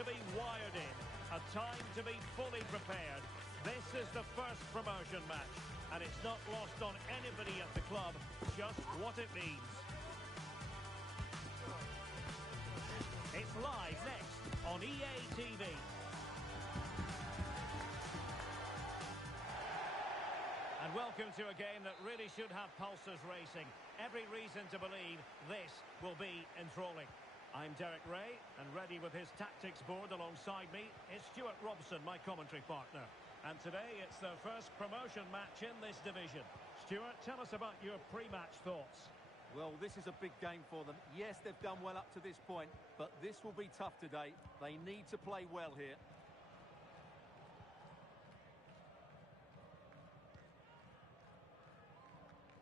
to be wired in, a time to be fully prepared. This is the first promotion match, and it's not lost on anybody at the club just what it means. It's live next on EA TV. And welcome to a game that really should have pulses racing. Every reason to believe this will be enthralling. I'm Derek Ray, and ready with his tactics board alongside me is Stuart Robson, my commentary partner. And today it's their first promotion match in this division. Stuart, tell us about your pre-match thoughts. Well, this is a big game for them. Yes, they've done well up to this point, but this will be tough today. They need to play well here.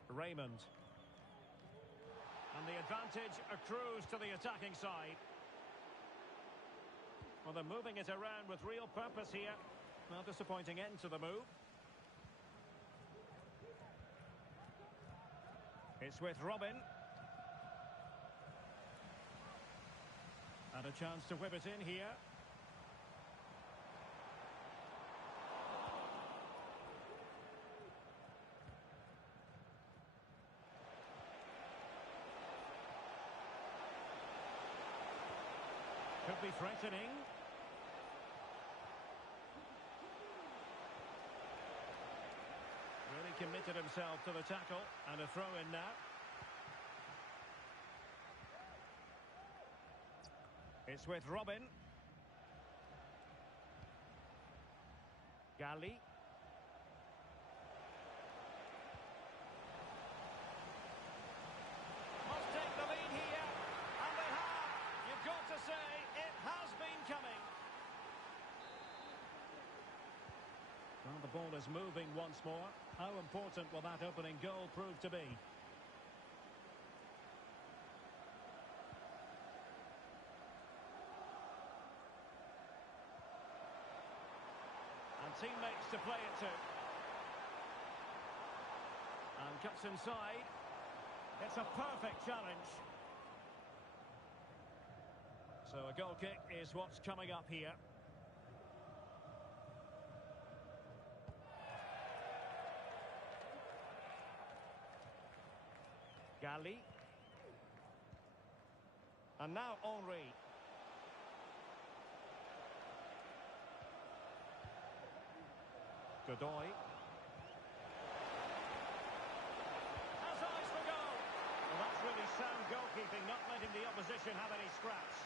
Raymond. And the advantage accrues to the attacking side. Well, they're moving it around with real purpose here. Well, disappointing end to the move. It's with Robin. And a chance to whip it in here. Could be threatening. Really committed himself to the tackle, and a throw in now. It's with Robin. Galli. Must take the lead here, and they have. You've got to say, it has been coming. Well, the ball is moving once more. How important will that opening goal prove to be? And teammates to play it to. And cuts inside. It's a perfect challenge. So a goal kick is what's coming up here. Galli. And now Henry. Godoy. Has eyes for goal. Well, that's really sound goalkeeping, not letting the opposition have any scraps.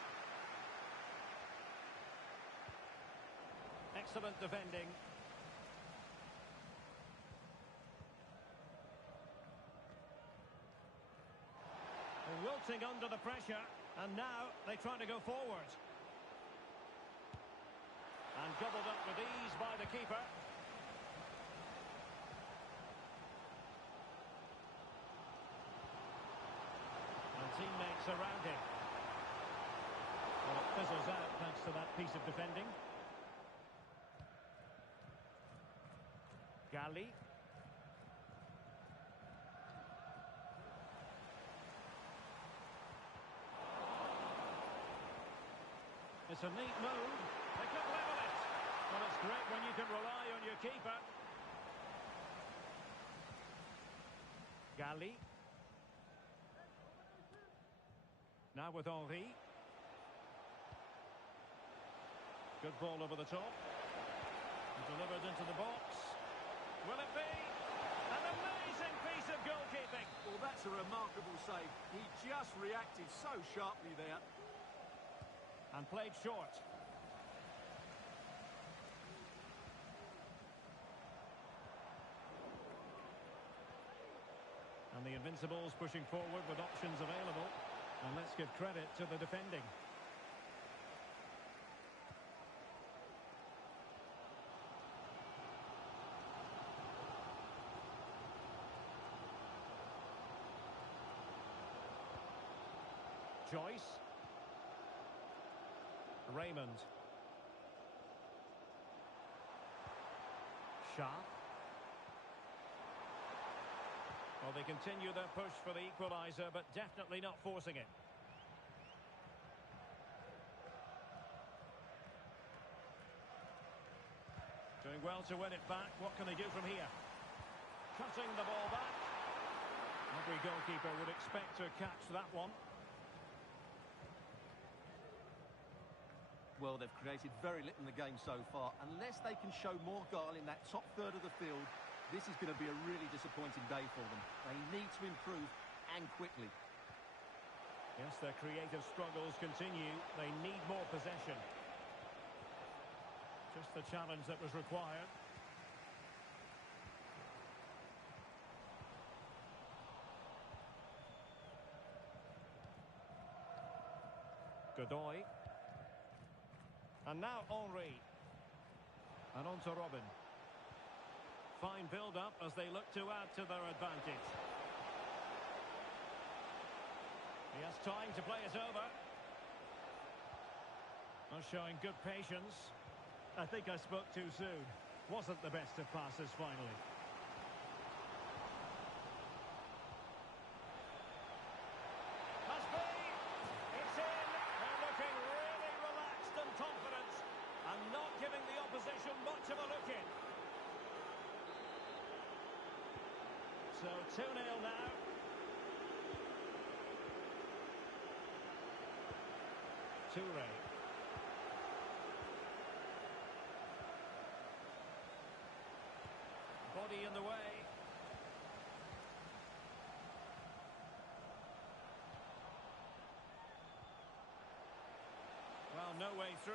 Excellent defending. They're wilting under the pressure, and now they try to go forward. And gobbled up with ease by the keeper. And teammates around him. Well, it fizzles out thanks to that piece of defending. Galli. It's a neat move. They could level it. Well, it's great when you can rely on your keeper. Galli. Now with Henry. Good ball over the top. And delivered into the box. Will it be? An amazing piece of goalkeeping. Well, that's a remarkable save. He just reacted so sharply there. And played short. And the Invincibles pushing forward with options available. And let's give credit to the defending. Joyce. Raymond. Sharp. Well, they continue their push for the equaliser, but definitely not forcing it. Doing well to win it back. What can they do from here? Cutting the ball back. Every goalkeeper would expect to catch that one. Well, they've created very little in the game so far. Unless they can show more guile in that top third of the field, this is going to be a really disappointing day for them. They need to improve, and quickly. Yes, their creative struggles continue. They need more possession. Just the challenge that was required. Godoy. And now Henry. And on to Robin. Fine build-up as they look to add to their advantage. He has time to play it over. Well, showing good patience. I think I spoke too soon. Wasn't the best of passes finally. Must be. It's in. They're looking really relaxed and confident. And not giving the opposition much of a look in. So 2-0 now. Toure. Body in the way. Well, no way through.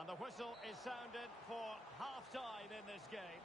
And the whistle is sounded for half-time in this game.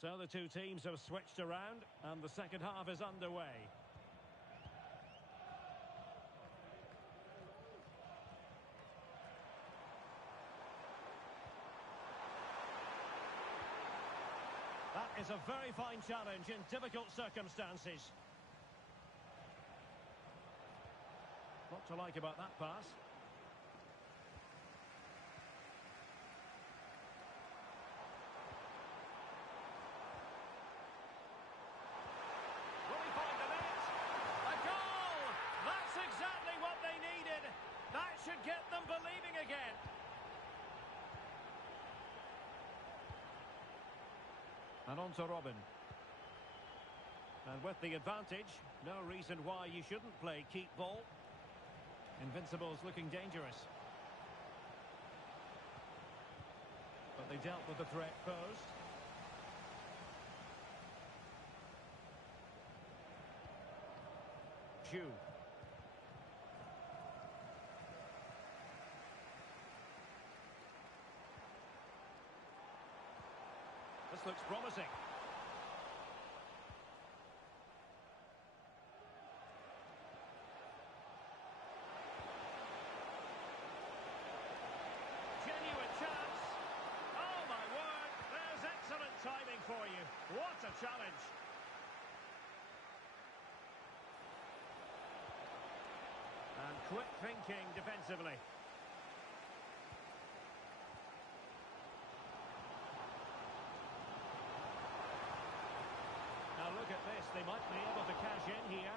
So the two teams have switched around and the second half is underway. That is a very fine challenge in difficult circumstances. What to like about that pass? Will he find the net? A goal! That's exactly what they needed. That should get them believing again. And on to Robin. And with the advantage, no reason why you shouldn't play keep ball. Invincible's looking dangerous. But they dealt with the threat posed. Ju. This looks promising. Genuine chance. Oh my word, there's excellent timing for you. What a challenge. And quick thinking defensively. Now look at this, they might be able to cash in here,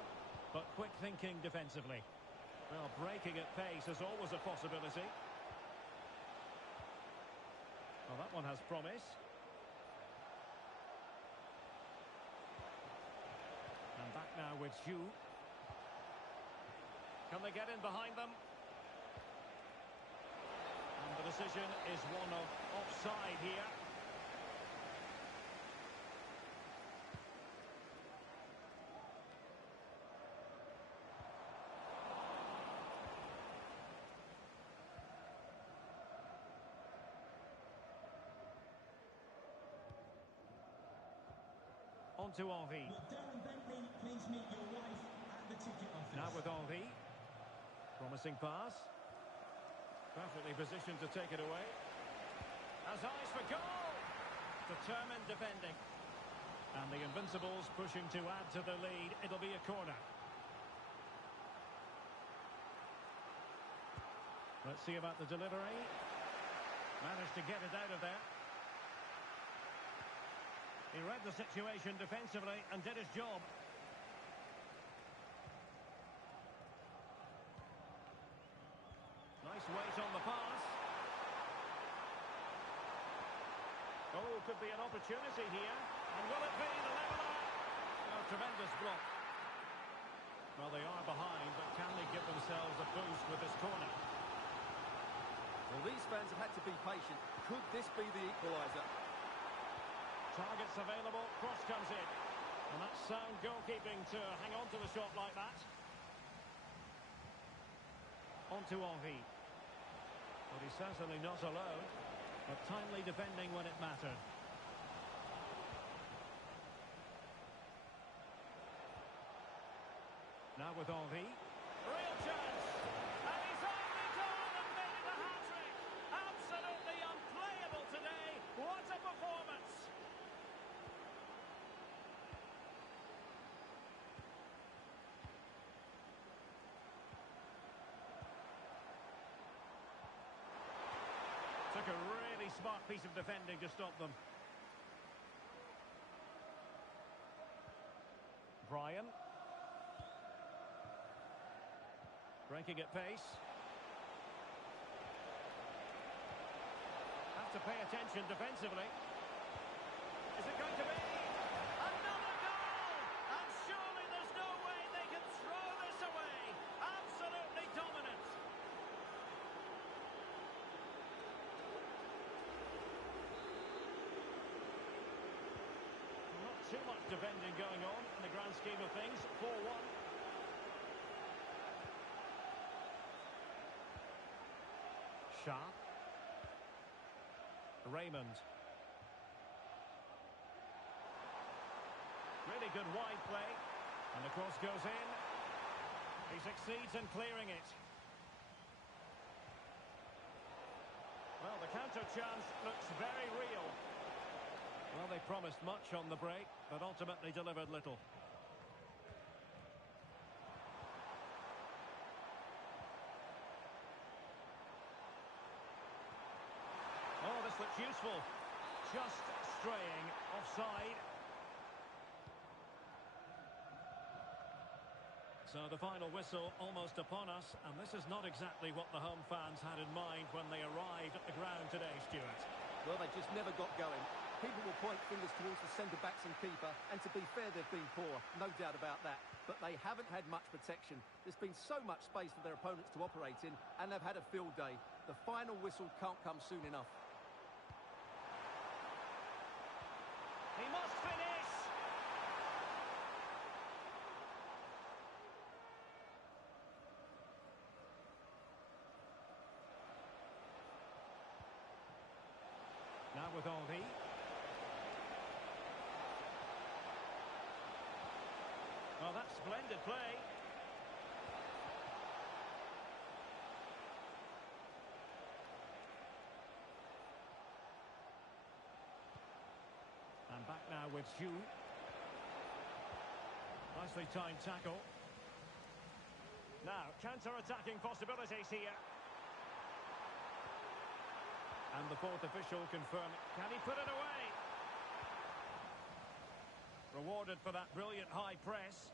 but quick thinking defensively. Well, breaking at pace is always a possibility. Well, that one has promise. with Xu. Can they get in behind them? And the decision is one of offside here. On to Henry. Now with Henry. Promising pass. Perfectly positioned to take it away. Has eyes for goal. Determined defending. And the Invincibles pushing to add to the lead. It'll be a corner. Let's see about the delivery. Managed to get it out of there. He read the situation defensively and did his job. Nice weight on the pass. Oh, could be an opportunity here. And will it be the leveller? Oh, tremendous block. Well, they are behind, but can they give themselves a boost with this corner? Well, these fans have had to be patient. Could this be the equaliser? Targets available, cross comes in. And that's sound goalkeeping to hang on to the shot like that. On to Henry. But he's certainly not alone. But timely defending when it mattered. Now with Henry. Real chance! And he's only gone and made it a hat-trick! Absolutely unplayable today! What a performance! Took a really smart piece of defending to stop them. Brian. Breaking at pace. Have to pay attention defensively. Is it going to be? Another goal! And surely there's no way they can throw this away. Absolutely dominant. Not too much defending going on in the grand scheme of things. 4-1. Sharp. Raymond. Really good wide play. And the cross goes in. He succeeds in clearing it. Well, the counter chance looks very real. Well, they promised much on the break, but ultimately delivered little. Oh, this looks useful. Just straying offside. So the final whistle almost upon us, and this is not exactly what the home fans had in mind when they arrived at the ground today, Stuart. Well, they just never got going. People will point fingers towards the centre-backs and keeper, and to be fair, they've been poor, no doubt about that. But they haven't had much protection. There's been so much space for their opponents to operate in, and they've had a field day. The final whistle can't come soon enough. He must finish! Now with Henry. Well, that's splendid play. And back now with Xu. Nicely timed tackle. Now, counter-attacking possibilities here. And the fourth official confirming. Can he put it away? Rewarded for that brilliant high press.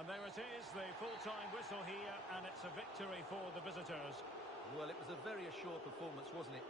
And there it is, the full-time whistle here, and it's a victory for the visitors. Well, it was a very assured performance, wasn't it?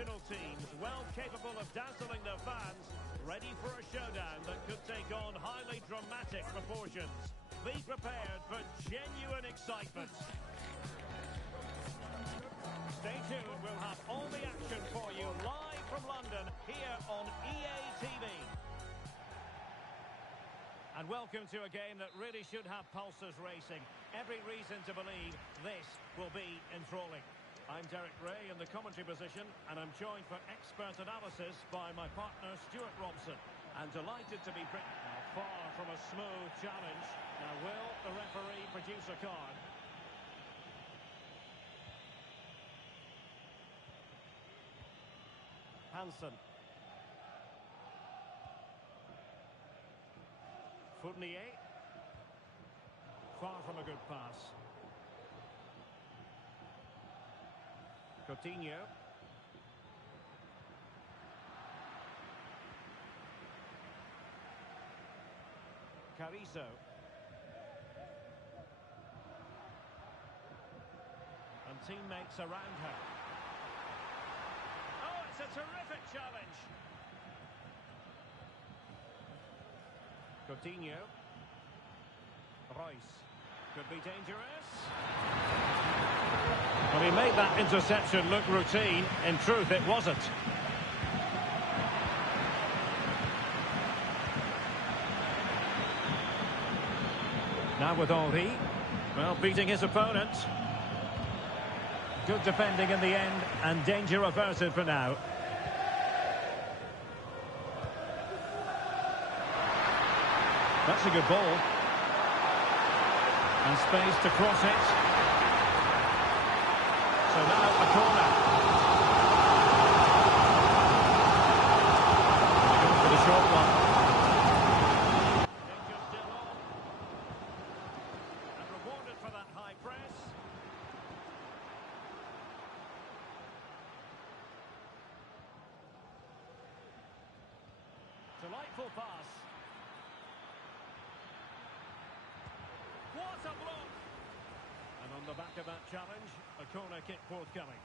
professional teams, well capable of dazzling their fans, ready for a showdown that could take on highly dramatic proportions. Be prepared for genuine excitement. Stay tuned, we'll have all the action for you live from London here on EA TV. And welcome to a game that really should have pulses racing. Every reason to believe this will be enthralling. I'm Derek Ray in the commentary position, and I'm joined for expert analysis by my partner Stuart Robson. And delighted to be far from a smooth challenge. Now will the referee produce a card? Hansen. Fournier. Far from a good pass. Coutinho. Carrizo. And teammates around her. Oh, it's a terrific challenge. Coutinho. Royce. Could be dangerous. Well, he made that interception look routine. In truth, it wasn't. Now with Henry. Well, beating his opponent. Good defending in the end, and danger averted for now. That's a good ball. And space to cross it. So now a corner. They go for the short one. Danger still on. And rewarded for that high press. Delightful pass. What a block! And on the back of that challenge, a corner kick forthcoming.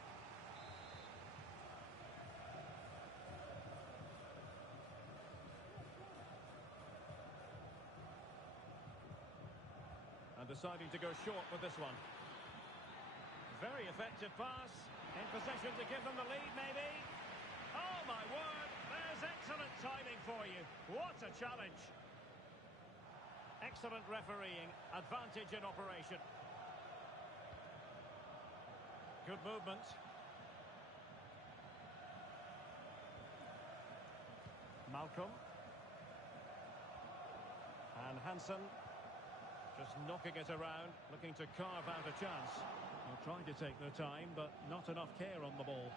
And deciding to go short with this one. Very effective pass. In possession to give them the lead, maybe. Oh, my word! There's excellent timing for you. What a challenge! Excellent refereeing, advantage in operation. Good movement. Malcolm. And Hansen just knocking it around, looking to carve out a chance. Well, trying to take their time, but not enough care on the ball.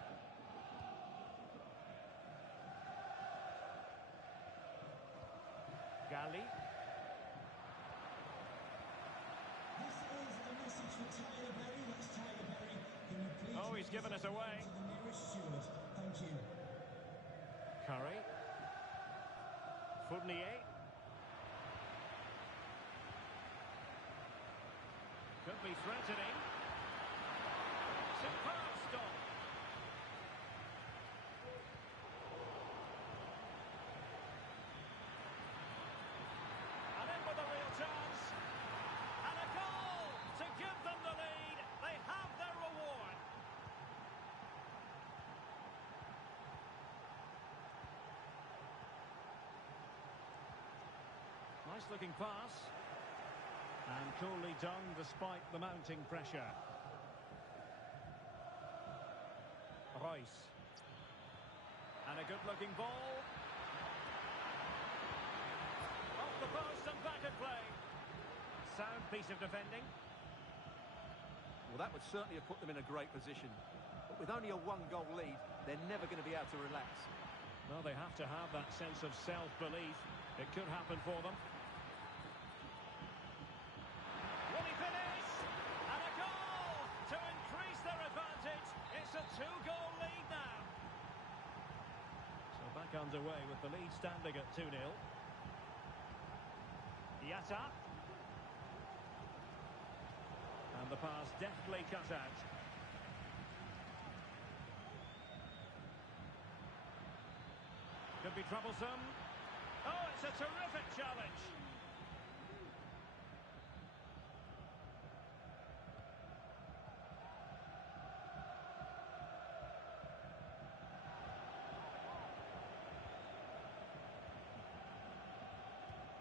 Gali. Oh, he's given it away. Thank you. Curry. Fournier. Could be threatening. Superb stop. And in with a real chance. And a goal to give them the lead. They have their reward. Nice looking pass. And coolly done despite the mounting pressure. Royce. And a good looking ball. Off the post and back at play. Sound piece of defending. Well, that would certainly have put them in a great position. But with only a one-goal lead, they're never going to be able to relax. Well, they have to have that sense of self-belief. It could happen for them. Will he finish? And a goal to increase their advantage. It's a two-goal lead now. So back underway with the lead standing at 2-0. Yatta. And the pass deftly cut out. Could be troublesome. Oh, it's a terrific challenge.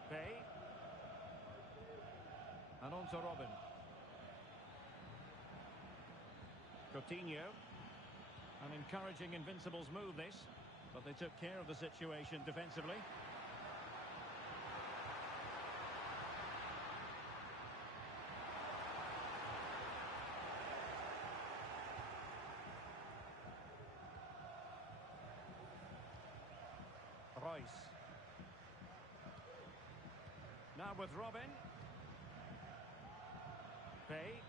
Bay. And on to Robin. Coutinho. An encouraging Invincibles move this, but they took care of the situation defensively. Royce. Now with Robin. Bay.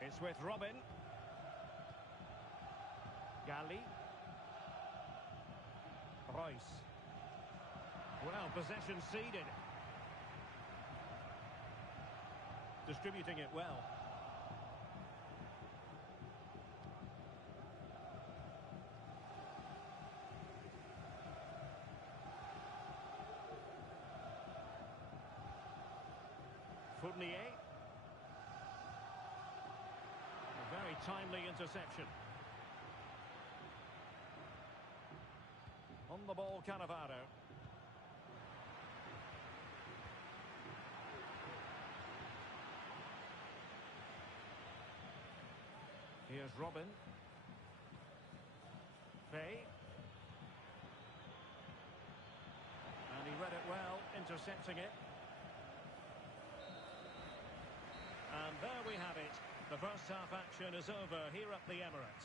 It's with Robin. Gali. Royce. Well, possession ceded. Distributing it well. Fournier. A very timely interception. On the ball, Cannavaro. Here's Robin. Bay. And he read it well, intercepting it. And there we have it. The first half action is over here at the Emirates.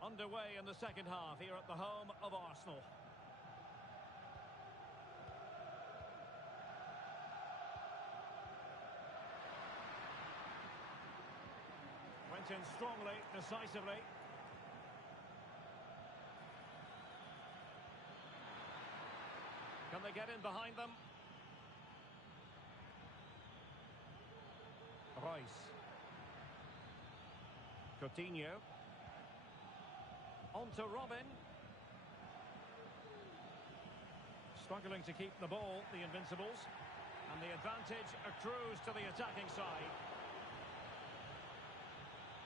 Underway in the second half here at the home of Arsenal. Went in strongly, decisively. Can they get in behind them? Royce. Coutinho. On to Robin. Struggling to keep the ball, the Invincibles. And the advantage accrues to the attacking side.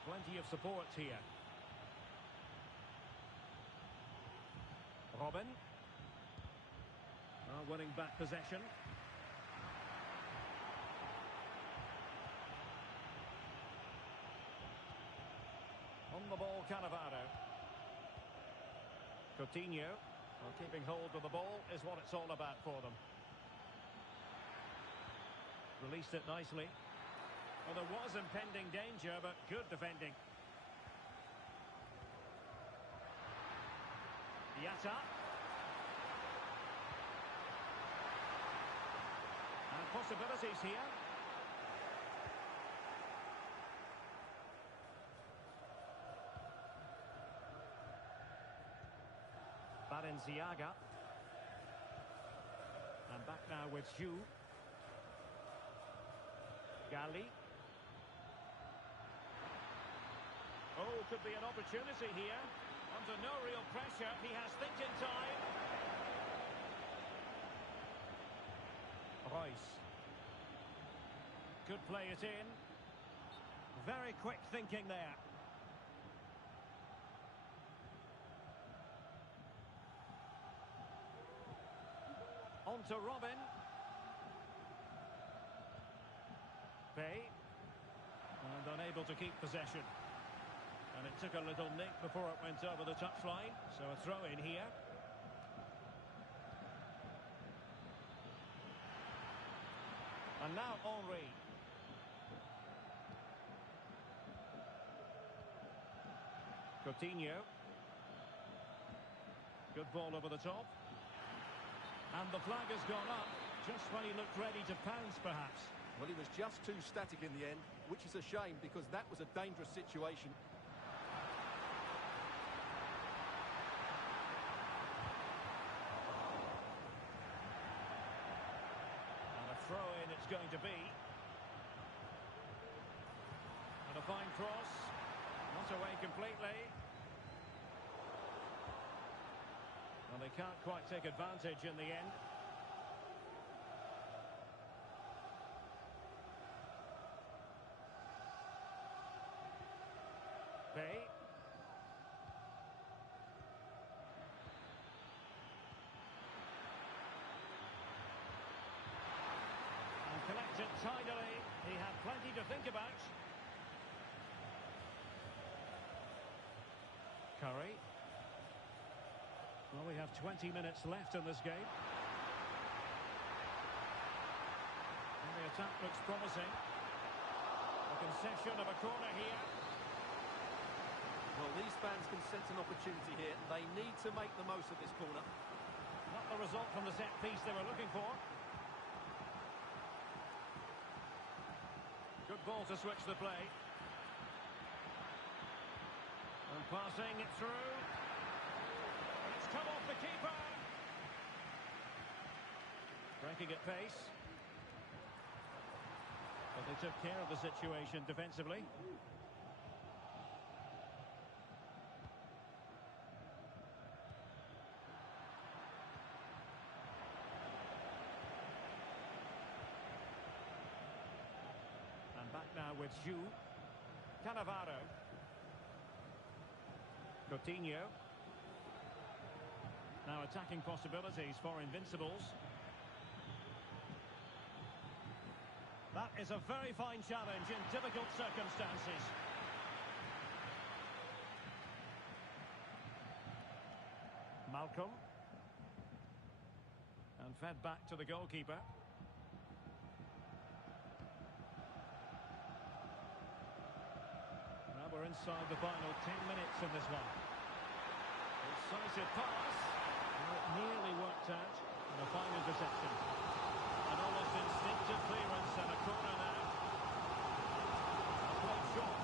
Plenty of support here. Robin. Winning back possession. On the ball, Cannavaro. Coutinho. Well, keeping hold of the ball is what it's all about for them. Released it nicely. Well, there was impending danger, but good defending. Yatta. And possibilities here. Balenciaga. And back now with Zhu. Gali. Oh, could be an opportunity here. Under no real pressure, he has thinking time. Royce. Could play it in. Very quick thinking there. On to Robin. Bay. And unable to keep possession. And it took a little nick before it went over the touchline. So a throw in here. And now Henry. Coutinho. Good ball over the top. And the flag has gone up just when he looked ready to pounce, perhaps. Well, he was just too static in the end, which is a shame because that was a dangerous situation. And a throw-in it's going to be. And a fine cross. Not away completely. Well, they can't quite take advantage in the end. Bay. And collected tidily. He had plenty to think about. Curry. Well, we have 20 minutes left in this game. And the attack looks promising. A concession of a corner here. Well, these fans can sense an opportunity here. They need to make the most of this corner. Not the result from the set piece they were looking for. Good ball to switch the play. And passing it through. It's come off the keeper. Breaking at pace. But they took care of the situation defensively. And back now with Zhu. Cannavaro. Coutinho. Now attacking possibilities for Invincibles. That is a very fine challenge in difficult circumstances. Malcolm. And fed back to the goalkeeper. Now we're inside the final 10 minutes in this one. Decisive pass. Well, it nearly worked out. And a fine interception. An almost instinctive clearance and a corner now. A played shot.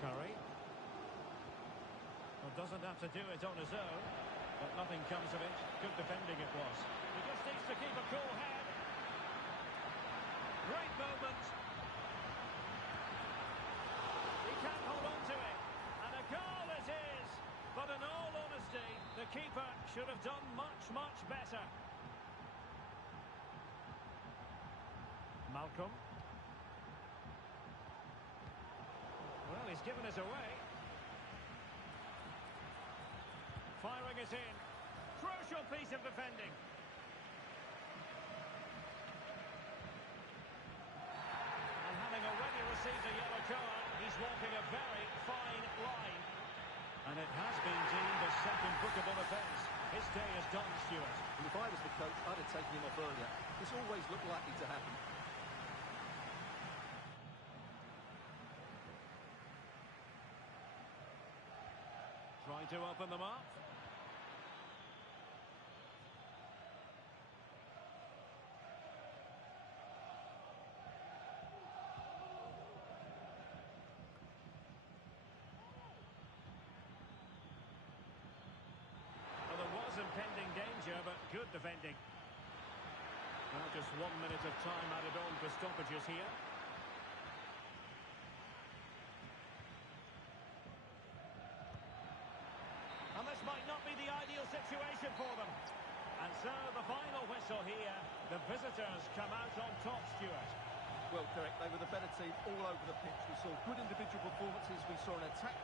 Curry. Well, doesn't have to do it on his own. But nothing comes of it. Good defending it was. He just needs to keep a cool head. Great moment. He can't hold on to it. And a goal it is. But in all honesty, the keeper should have done much, much better. Malcolm. Well, he's given us away. Firing it in. Crucial piece of defending. And having already received a yellow card, he's walking a very fine line. And it has been deemed a second bookable offence. His day is done, Stuart. And if I was the coach, I'd have taken him off earlier. This always looked likely to happen. Trying to open them up. Good defending. Well, just 1 minute of time added on for stoppages here. And this might not be the ideal situation for them. And so the final whistle here. The visitors come out on top, Stuart. Well, Derek, they were the better team all over the pitch. We saw good individual performances. We saw an attack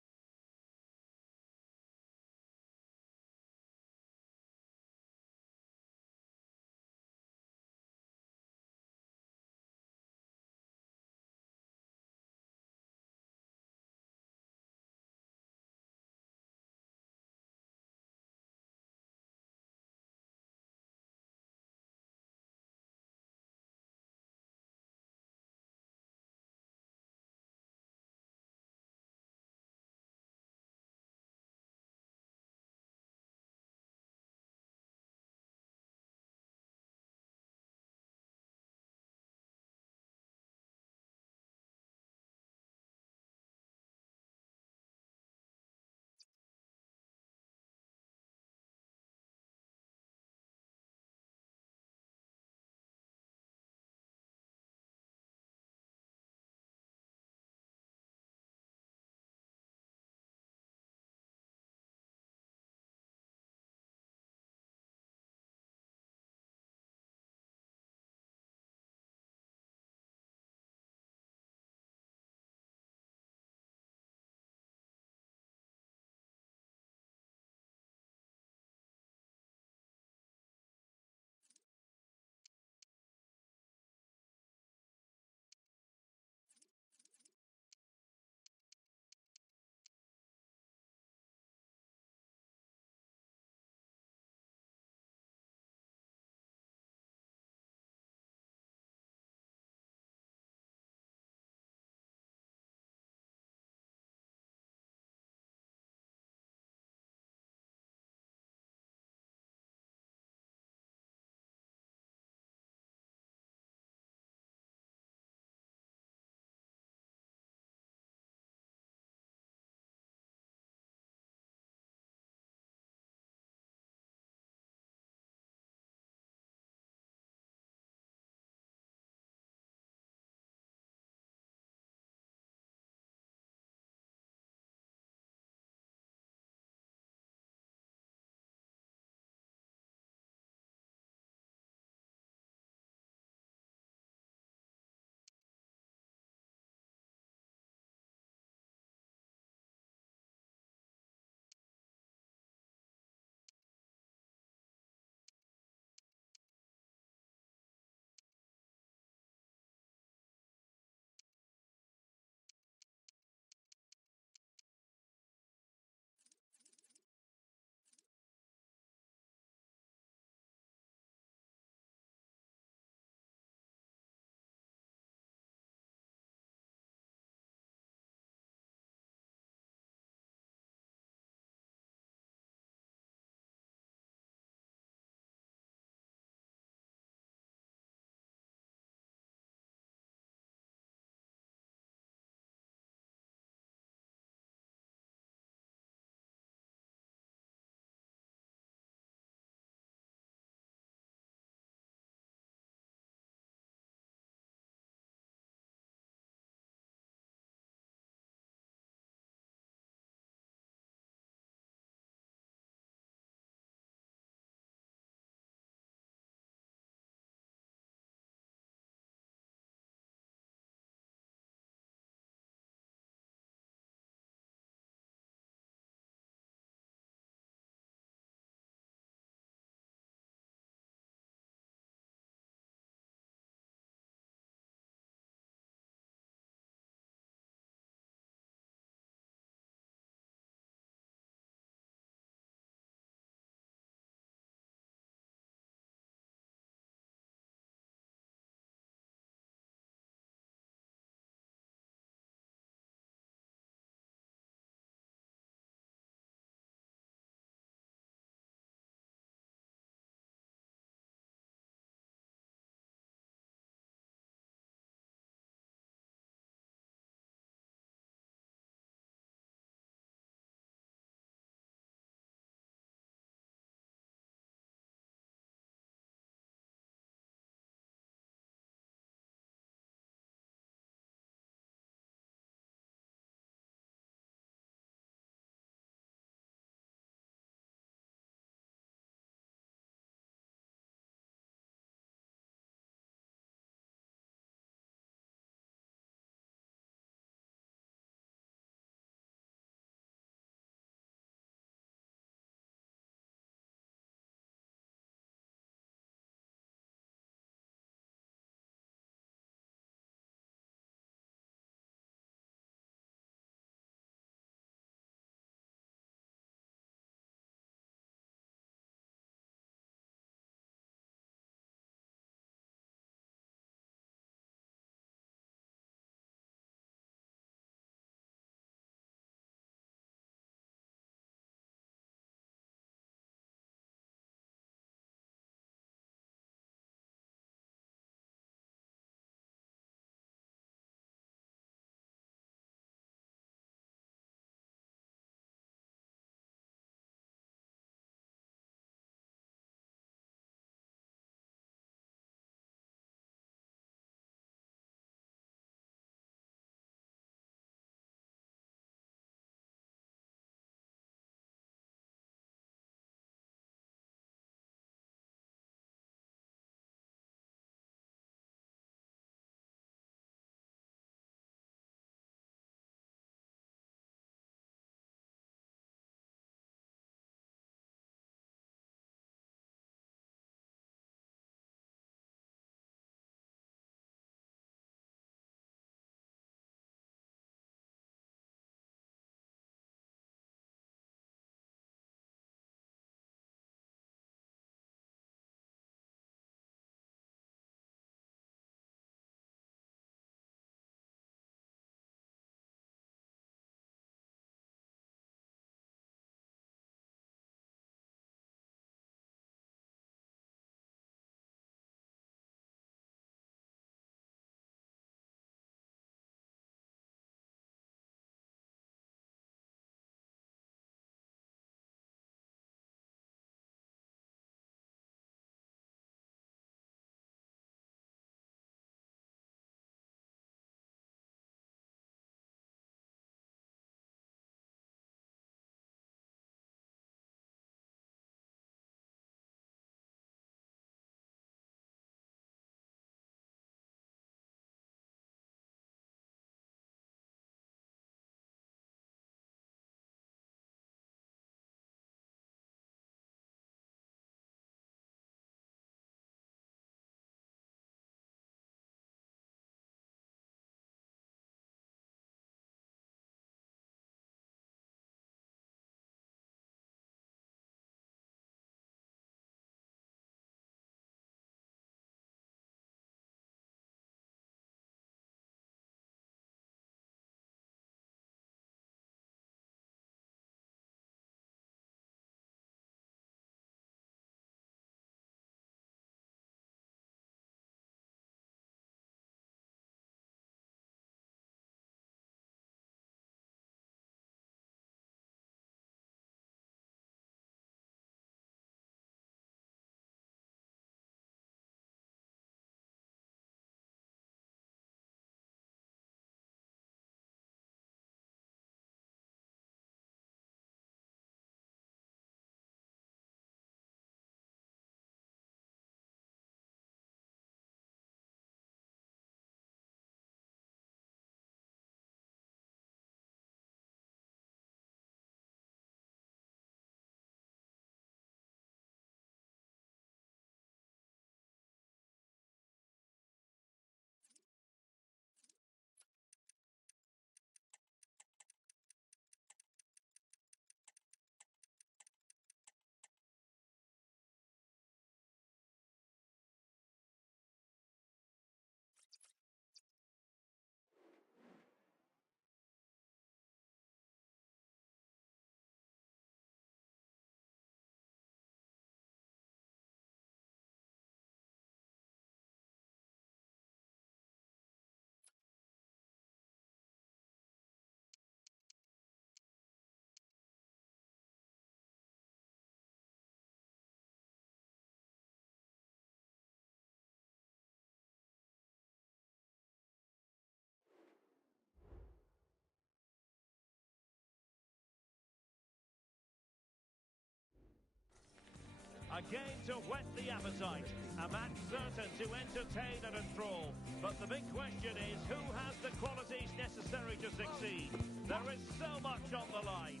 A game to whet the appetite. A match certain to entertain and enthrall. But the big question is, who has the qualities necessary to succeed? There is so much on the line.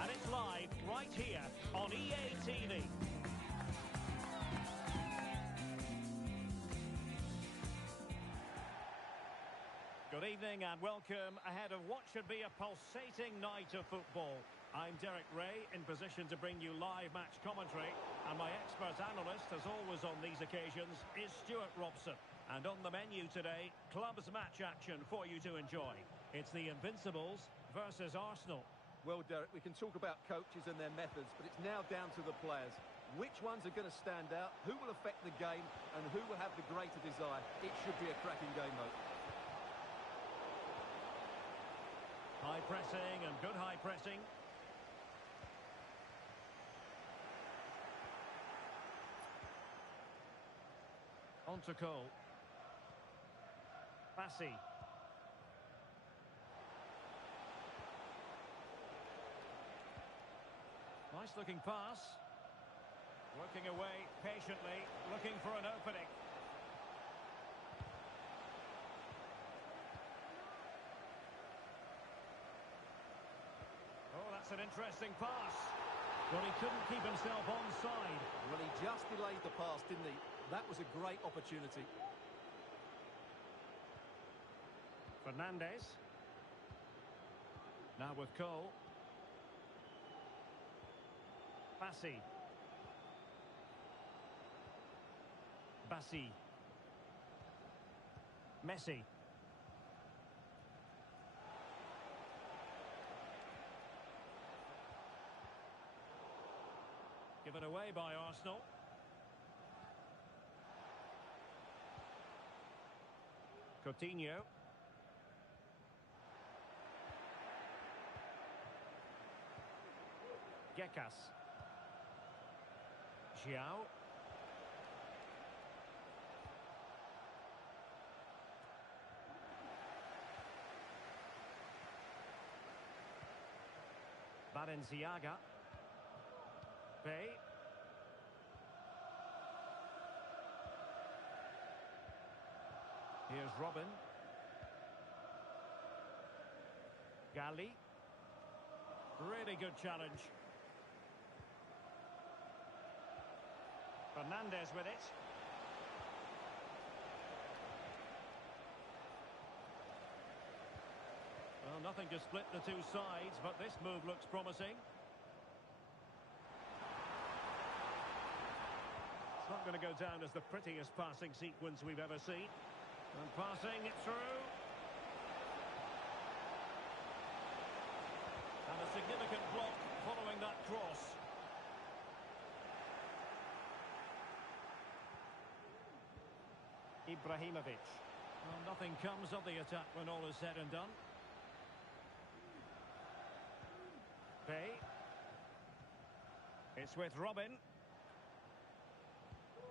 And it's live right here on EA TV. Good evening and welcome ahead of what should be a pulsating night of football. I'm Derek Ray, in position to bring you live match commentary, and my expert analyst, as always on these occasions, is Stuart Robson. And on the menu today, clubs match action for you to enjoy. It's the Invincibles versus Arsenal. Well, Derek, we can talk about coaches and their methods, but it's now down to the players. Which ones are going to stand out, who will affect the game, and who will have the greater desire? It should be a cracking game, though. High pressing and good high pressing. On to Cole. Bassi. Nice looking pass. Working away patiently, looking for an opening. Oh, that's an interesting pass. Well, he couldn't keep himself onside. Well, he just delayed the pass, didn't he? That was a great opportunity. Fernandes. Now with Cole. Bassi. Bassi. Messi. Given away by Arsenal. Coutinho. Gekas. Xiao. Balenciaga. Bay. Here's Robin. Gali. Really good challenge. Fernandes with it. Well, nothing to split the two sides, but this move looks promising. It's not going to go down as the prettiest passing sequence we've ever seen. And passing it through. And a significant block following that cross. Ibrahimovic. Well, nothing comes of the attack when all is said and done. Bay. It's with Robin.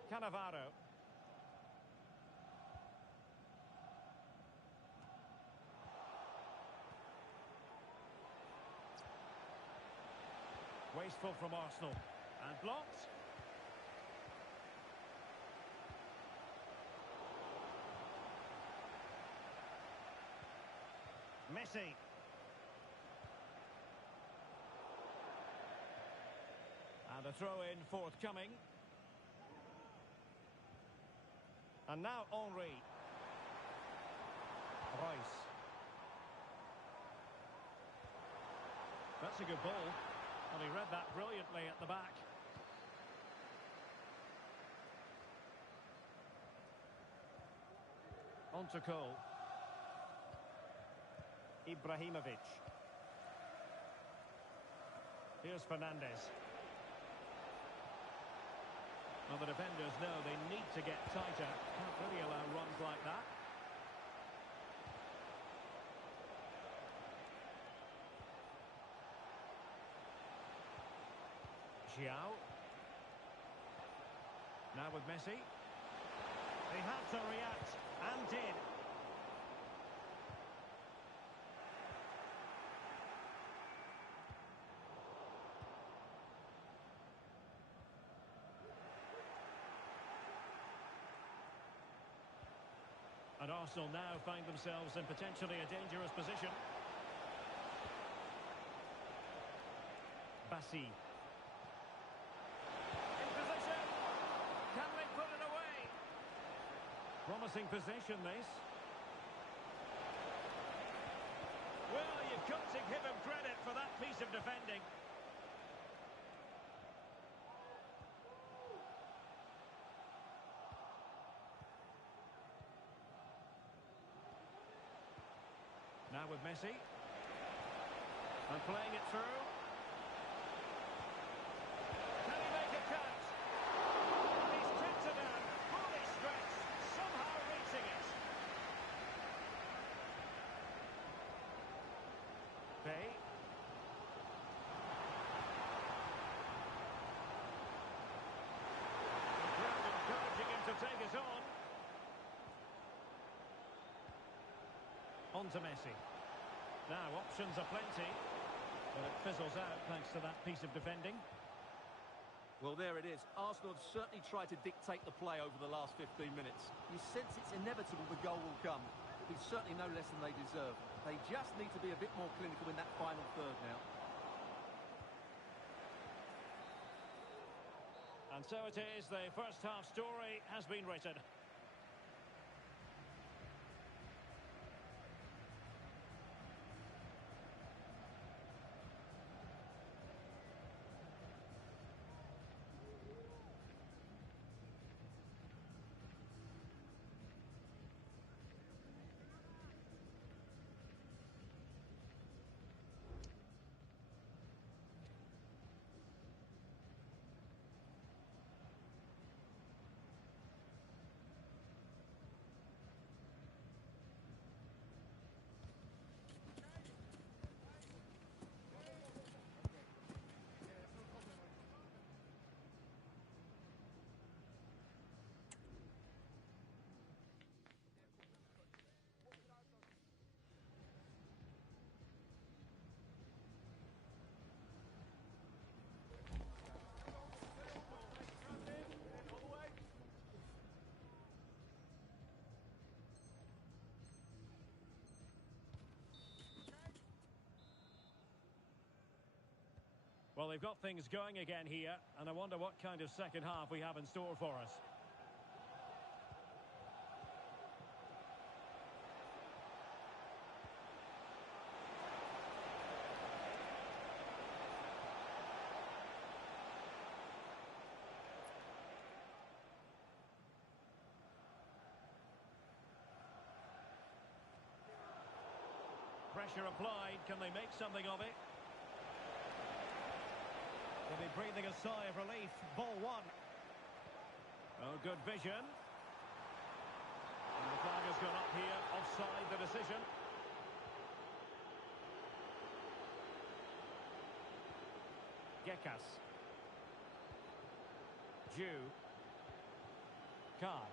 Cannavaro. Wasteful from Arsenal. And blocked. Messi. And a throw-in forthcoming. And now Henry. Rice. That's a good ball. Well, he read that brilliantly at the back. On to Cole. Ibrahimovic. Here's Fernandes. Well, the defenders know they need to get tighter. Can't really allow runs like that. Xiao. Now with Messi. They had to react, and did. And Arsenal now find themselves in potentially a dangerous position. Bassi. In position. Can they put it away? Promising possession, this. Well, you've got to give him credit for that piece of defending. Now with Messi. And playing it through. Can he make it count? He's kept it out. Fully stretched. Somehow reaching it. Bay. The crowd encouraging him to take it on. On to Messi. Now, options are plenty, but it fizzles out thanks to that piece of defending. Well, there it is. Arsenal have certainly tried to dictate the play over the last 15 minutes. You sense it's inevitable the goal will come. It'll be certainly no less than they deserve. They just need to be a bit more clinical in that final third now. And so it is, the first half story has been written. Well, they've got things going again here, and I wonder what kind of second half we have in store for us. Pressure applied. Can they make something of it? They'll be breathing a sigh of relief. Ball one. Oh, good vision. And the flag has gone up here. Offside the decision. Gekas. Jew. Card.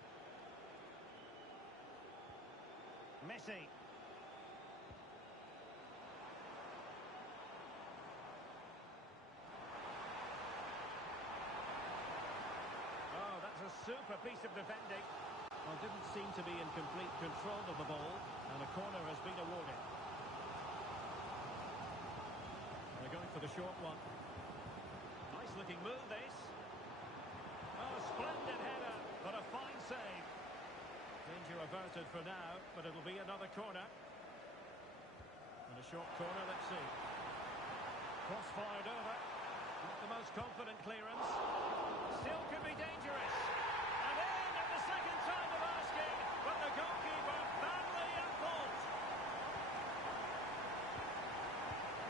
Messi. A super piece of defending. Well, didn't seem to be in complete control of the ball, and a corner has been awarded. They're going for the short one. Nice looking move, this. Oh, splendid header, but a fine save. Danger averted for now, but it'll be another corner. And a short corner, let's see. Cross fired over. Not the most confident clearance. Still could be dangerous. And in at the second time of asking, but the goalkeeper badly at fault.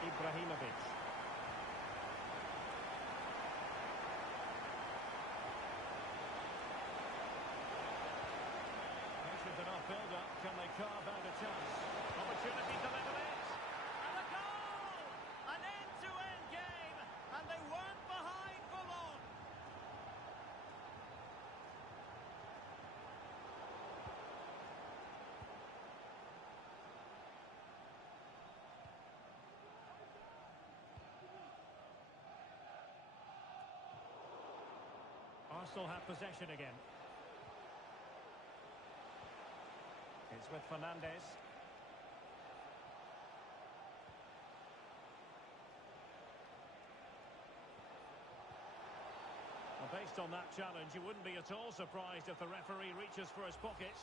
Ibrahimovic. Patient enough build-up. Can they carve out a chance? Opportunity to level it. And a goal! An end-to-end game. And they weren't behind for long. Arsenal have possession again. It's with Fernandes. Well, based on that challenge, you wouldn't be at all surprised if the referee reaches for his pocket.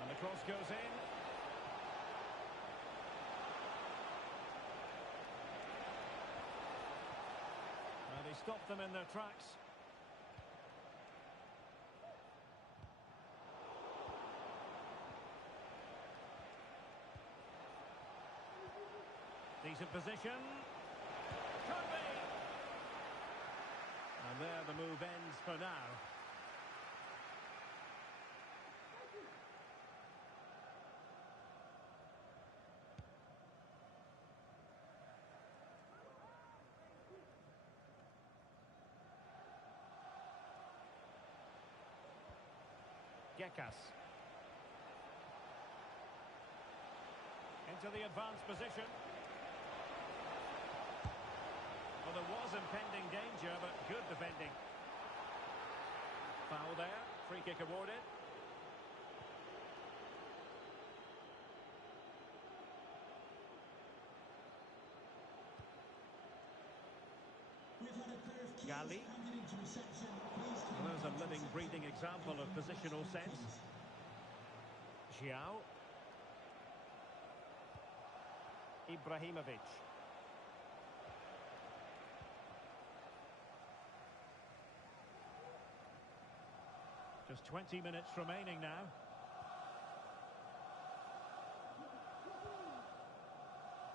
And the cross goes in. And he stopped them in their tracks. Decent position. Could be. And there the move ends for now. Gekas. Into the advanced position. Well, there was impending danger, but good defending. Foul there. Free kick awarded. We've had a pair of keys Gali. handed into reception. Please keep Well, there's a them living, close. breathing example of positional sense. Xiao. Ibrahimovic. Just 20 minutes remaining now.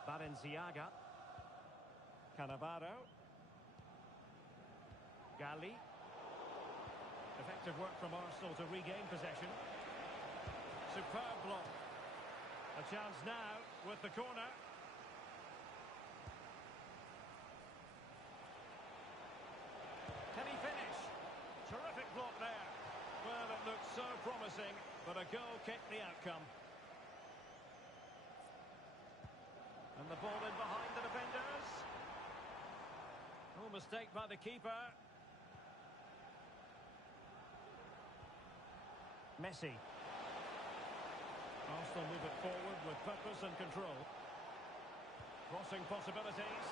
Balenciaga. Cannavaro. Gali. Effective work from Arsenal to regain possession. Superb block. A chance now with the corner. Can he finish? Terrific block there. Well, it looked so promising, but a goal kicked the outcome. And the ball in behind the defenders. No mistake by the keeper. Messi. Arsenal move it forward with purpose and control. Crossing possibilities.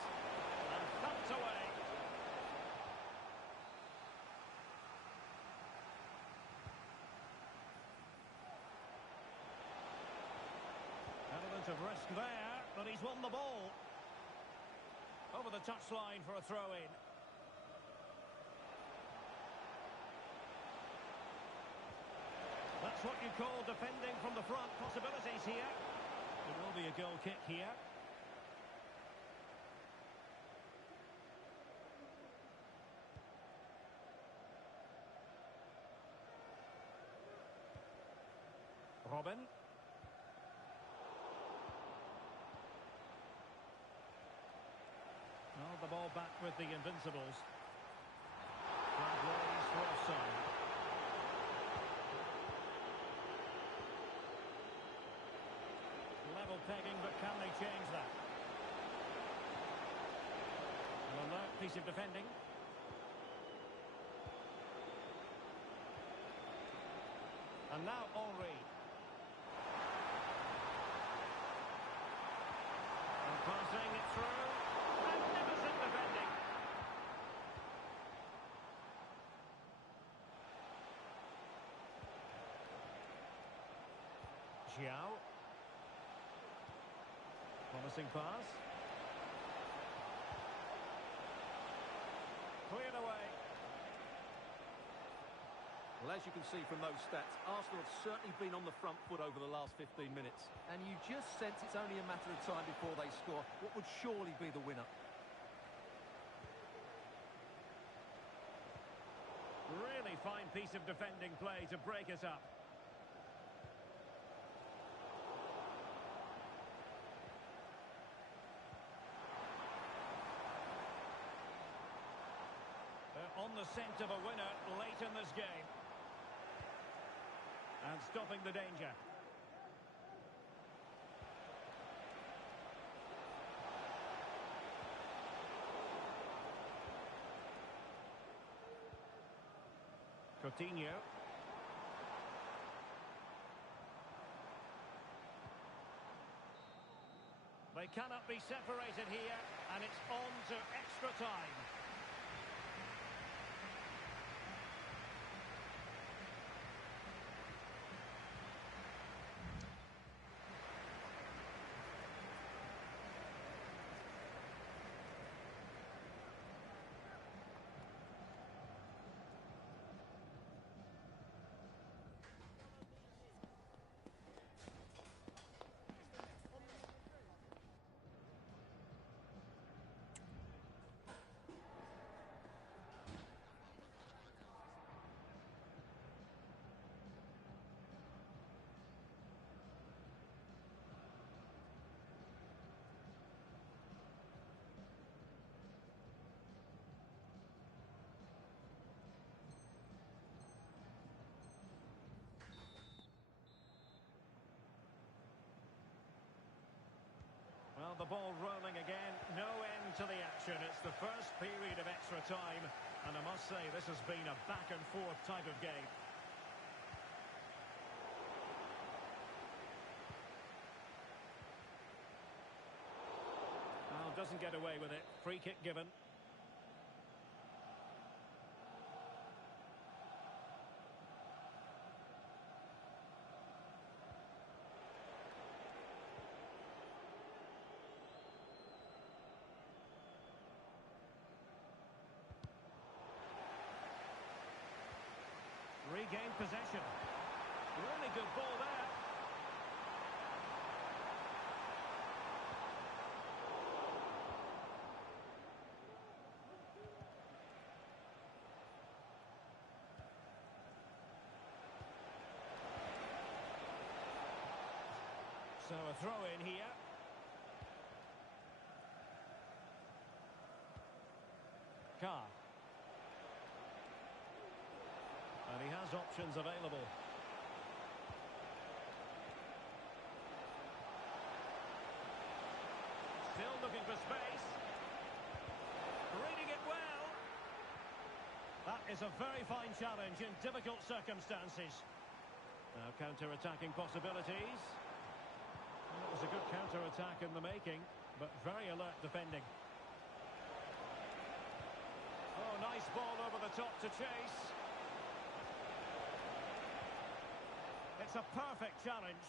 And thumped away. Element of risk there, but he's won the ball. Over the touchline for a throw-in. That's what you call defending from the front. Possibilities here. It will be a goal kick here. Robin. Oh, the ball back with the Invincibles. Flag raised for offside. Level pegging, but can they change that? An alert piece of defending. And now Henry. And passing it through. Magnificent defending. Xiao. Promising pass. Cleared away. Well, as you can see from those stats, Arsenal have certainly been on the front foot over the last 15 minutes. And you just sense it's only a matter of time before they score what would surely be the winner. Really fine piece of defending play to break it up. They're on the scent of a winner late in this game. And stopping the danger. Coutinho. They cannot be separated here, and it's on to extra time. Well, the ball rolling again, no end to the action. It's the first period of extra time, and I must say this has been a back-and-forth type of game. Well, doesn't get away with it. Free kick given. Regained possession. Really good ball there. So a throw in here. Carr. And he has options available. Still looking for space. Reading it well. That is a very fine challenge in difficult circumstances. Now counter-attacking possibilities. Well, it was a good counter-attack in the making, but very alert defending. Oh, nice ball over the top to chase. It's a perfect challenge.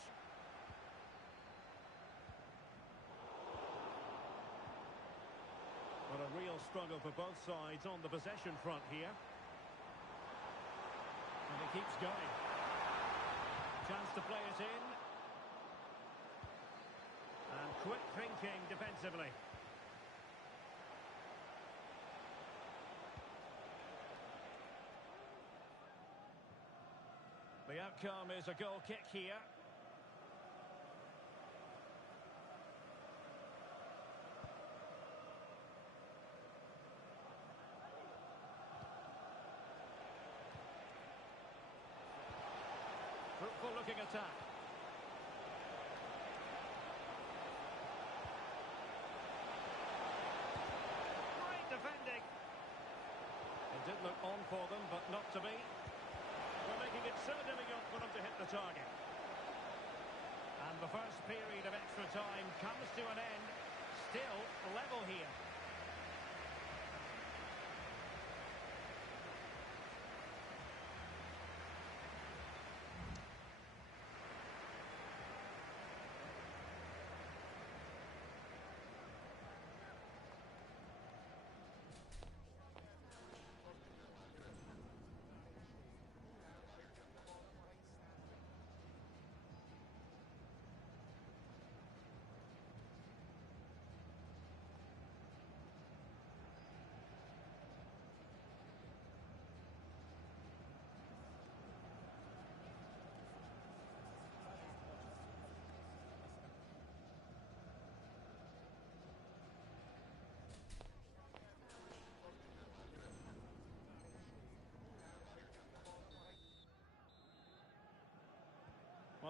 But a real struggle for both sides on the possession front here. And he keeps going. Chance to play it in. And quick thinking defensively. The outcome is a goal kick here. Fruitful looking attack. Great defending. It did look on for them, but not to be. We're making it so difficult for them to hit the target. And the first period of extra time comes to an end. Still level here.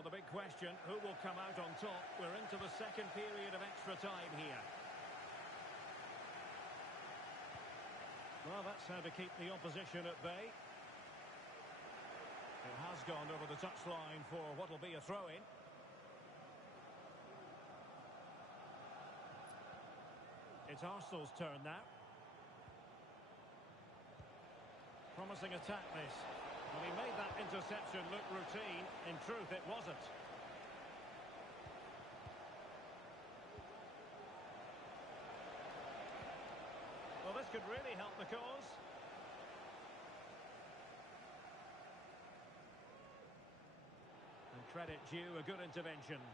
Well, the big question, who will come out on top? We're into the second period of extra time here. Well, that's how to keep the opposition at bay. It has gone over the touchline for what will be a throw-in. It's Arsenal's turn now. Promising attack this. Well, he made that interception look routine. In truth, it wasn't. Well, this could really help the cause. And credit due, a good intervention.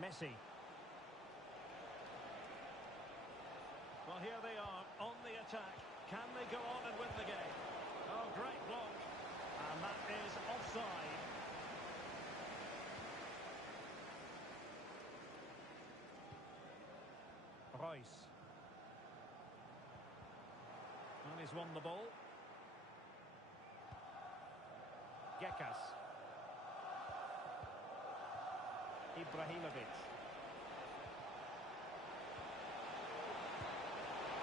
Messi. Well, here they are on the attack. Can they go on and win the game? Oh, great block. And that is offside. Royce. And he's won the ball. Gekas. Ibrahimovic.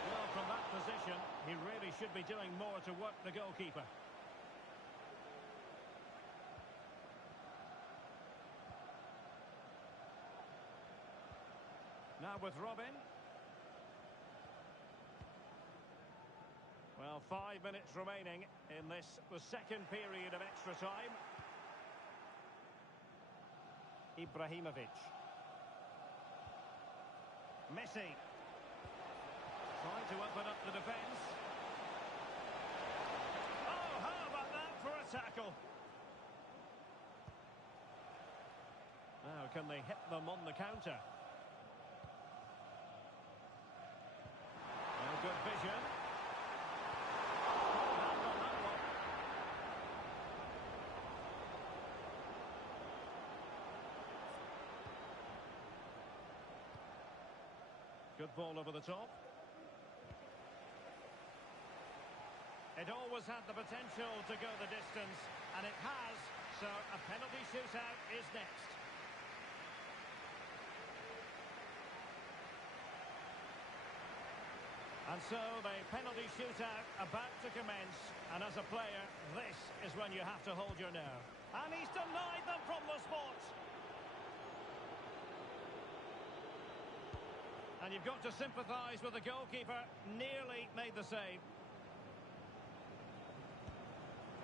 Well, from that position, he really should be doing more to work the goalkeeper. Now with Robin. Well, 5 minutes remaining in this, the second period of extra time. Ibrahimovic. Messi. Trying to open up the defence. Oh, how about that for a tackle? Now, can they hit them on the counter? Well, good vision. Good ball over the top. It always had the potential to go the distance, and it has, so a penalty shootout is next. And so the penalty shootout about to commence, and as a player, this is when you have to hold your nerve. And he's denied them from the spot. And you've got to sympathise with the goalkeeper, nearly made the save.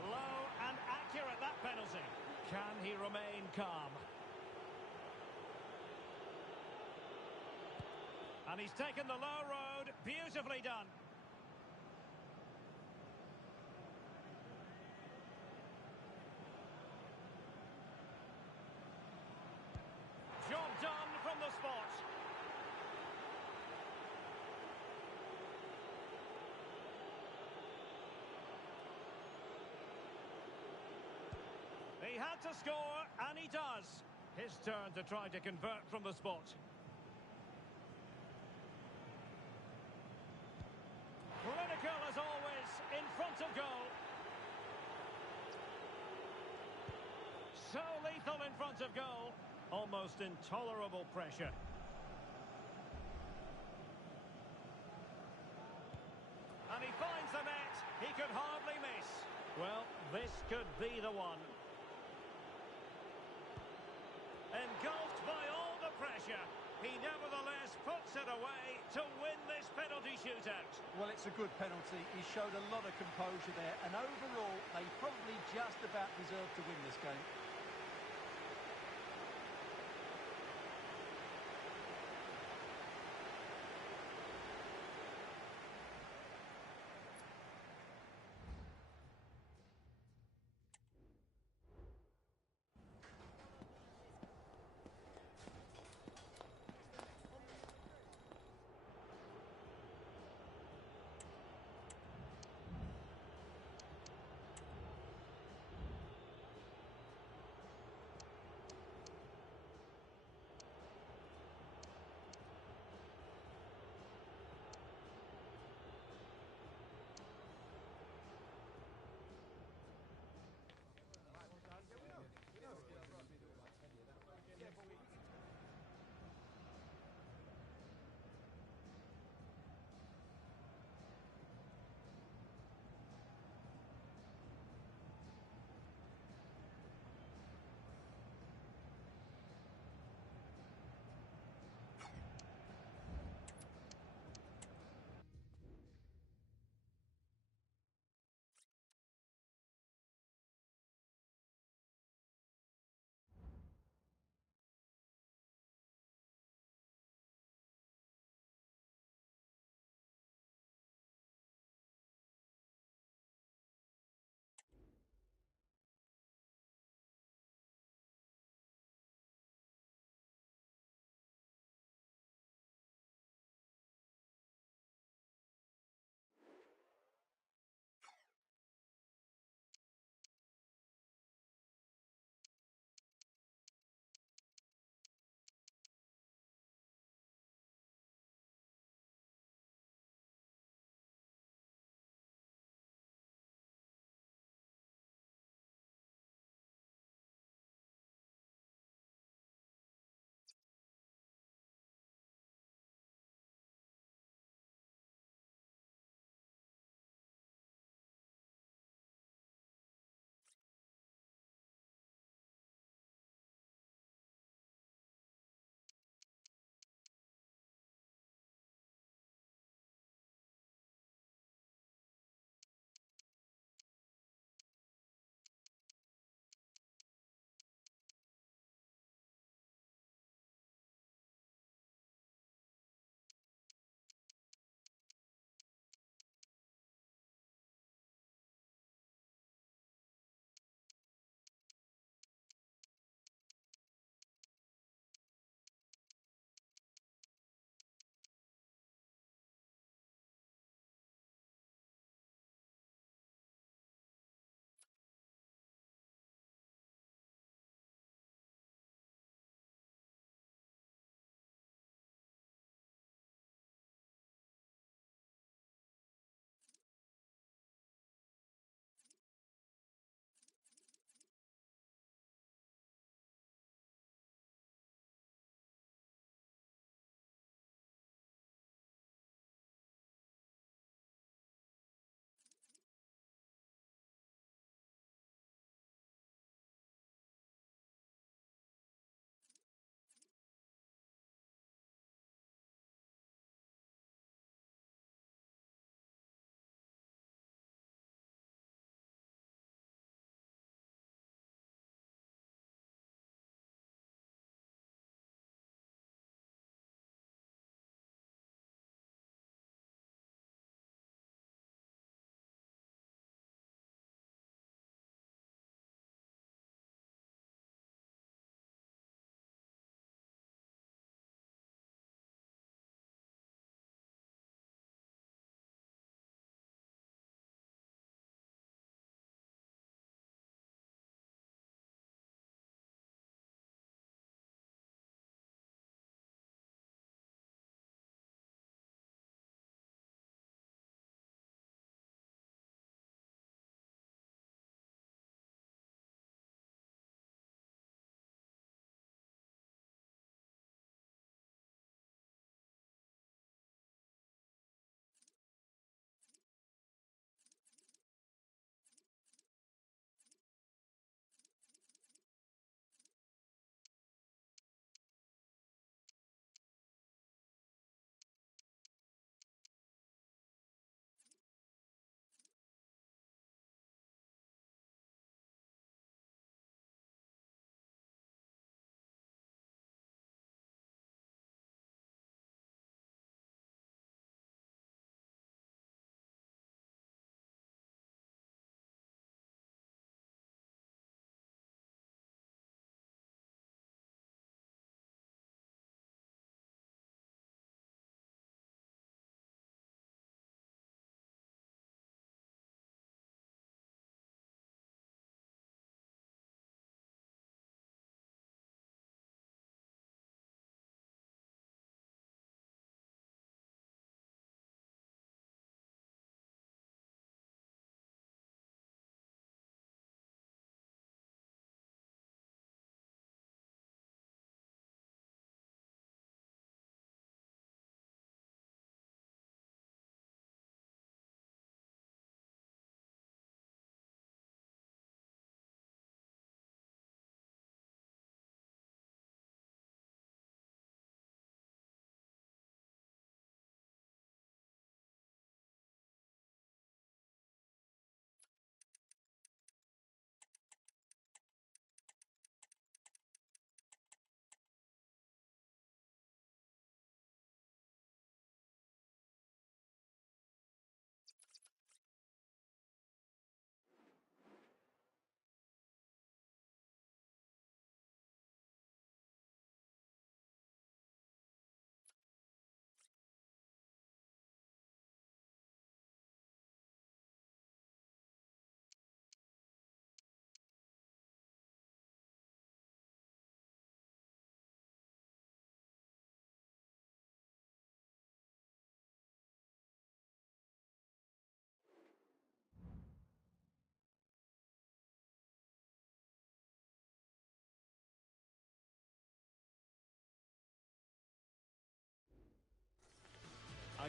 Low and accurate, that penalty. Can he remain calm? And he's taken the low road, beautifully done. Job done from the spot. He had to score, and he does. His turn to try to convert from the spot. Clinical as always, in front of goal. So lethal in front of goal. Almost intolerable pressure. And he finds the net. He could hardly miss. Well, this could be the one. Engulfed by all the pressure, he nevertheless puts it away to win this penalty shootout. Well, it's a good penalty. He showed a lot of composure there, and overall, they probably just about deserve to win this game.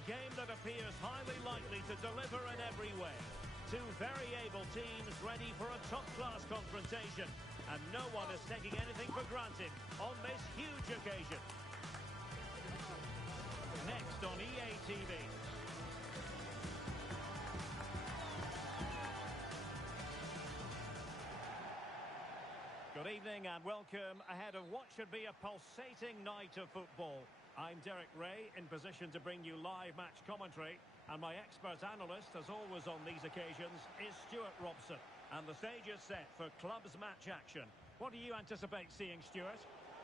game that appears highly likely to deliver in every way. Two very able teams ready for a top-class confrontation. And no one is taking anything for granted on this huge occasion. Next on EA TV. Good evening and welcome ahead of what should be a pulsating night of football. I'm Derek Ray, in position to bring you live match commentary, and my expert analyst, as always on these occasions, is Stuart Robson. And the stage is set for clubs match action. What do you anticipate seeing, Stuart?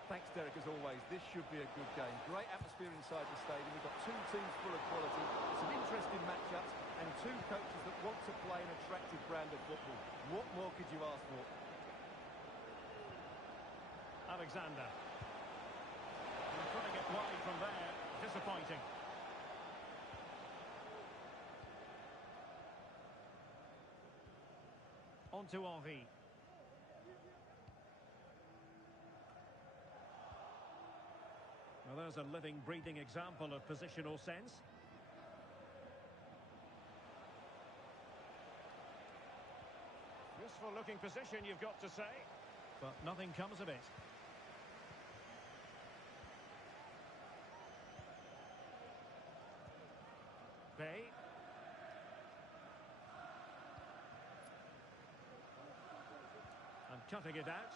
Thanks, Derek, as always. This should be a good game. Great atmosphere inside the stadium. We've got two teams full of quality, some interesting matchups, and two coaches that want to play an attractive brand of football. What more could you ask for? Alexander. They're putting it wide from there. Disappointing. On to Henry. Well, there's a living, breathing example of positional sense. Useful looking position, you've got to say. But nothing comes of it. Bay. And cutting it out.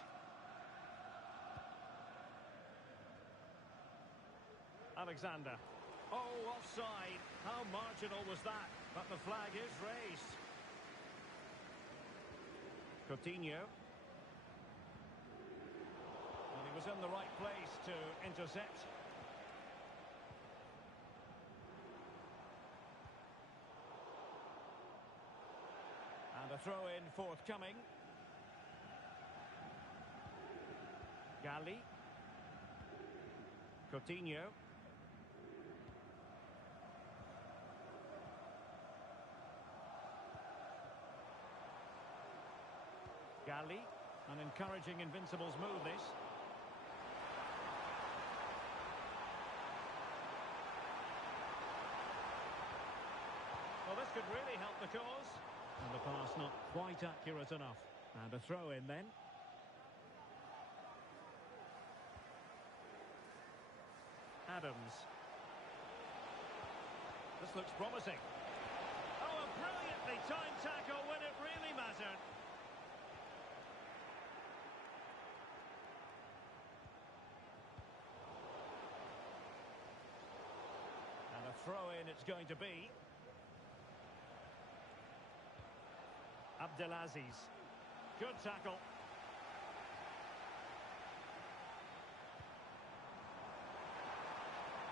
Alexander. Oh, offside. How marginal was that? But the flag is raised. Coutinho. And he was in the right place to intercept. And a throw-in forthcoming. Gali. Coutinho. Gali. An encouraging Invincibles move, this. Well, this could really help the cause. And the pass not quite accurate enough. And a throw in then. Adams. This looks promising. Oh, a brilliantly timed tackle when it really mattered. And a throw in it's going to be. Abdelaziz. Good tackle.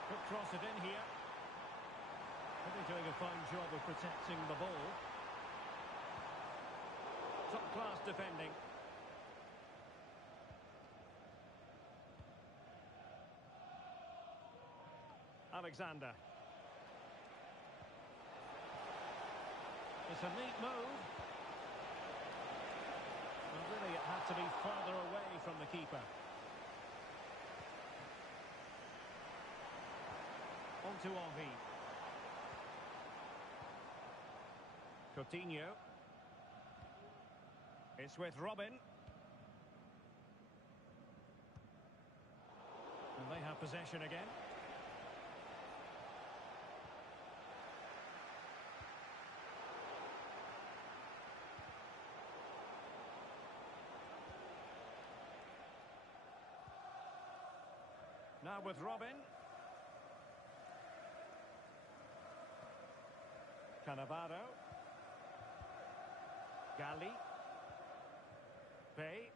Could cross it in here. Really doing a fine job of protecting the ball. Top-class defending. Alexander. It's a neat move. Well, really, it had to be further away from the keeper. On to Henry. Coutinho. It's with Robin. And they have possession again. Now with Robin. Cannavaro. Gali. Bay.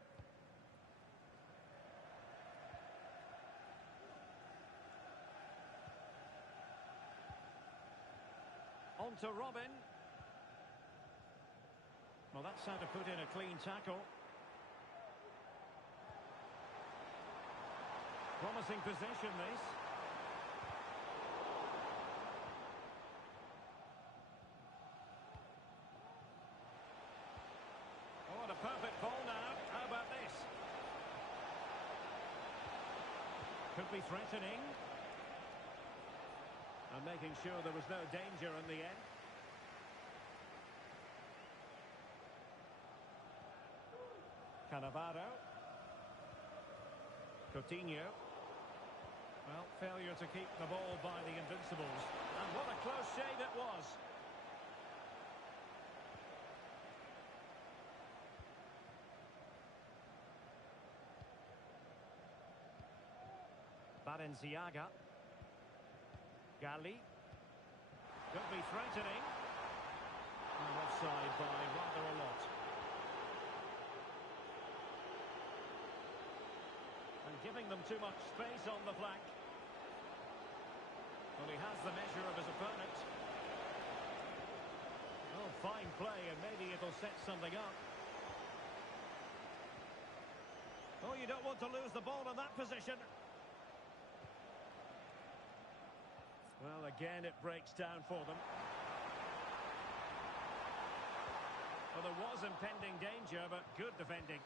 On to Robin. Well, that's how to put in a clean tackle. Promising possession, this. Oh, what a perfect ball now. How about this? Could be threatening. And making sure there was no danger in the end. Cannavaro. Coutinho. Well, failure to keep the ball by the Invincibles. And what a close shave it was. Balenciaga. Gali. Could be threatening. And offside by rather a lot. And giving them too much space on the flank. Well, he has the measure of his opponent. Oh, fine play, and maybe it'll set something up. Oh, you don't want to lose the ball in that position. Well, again, it breaks down for them. Well, there was impending danger, but good defending.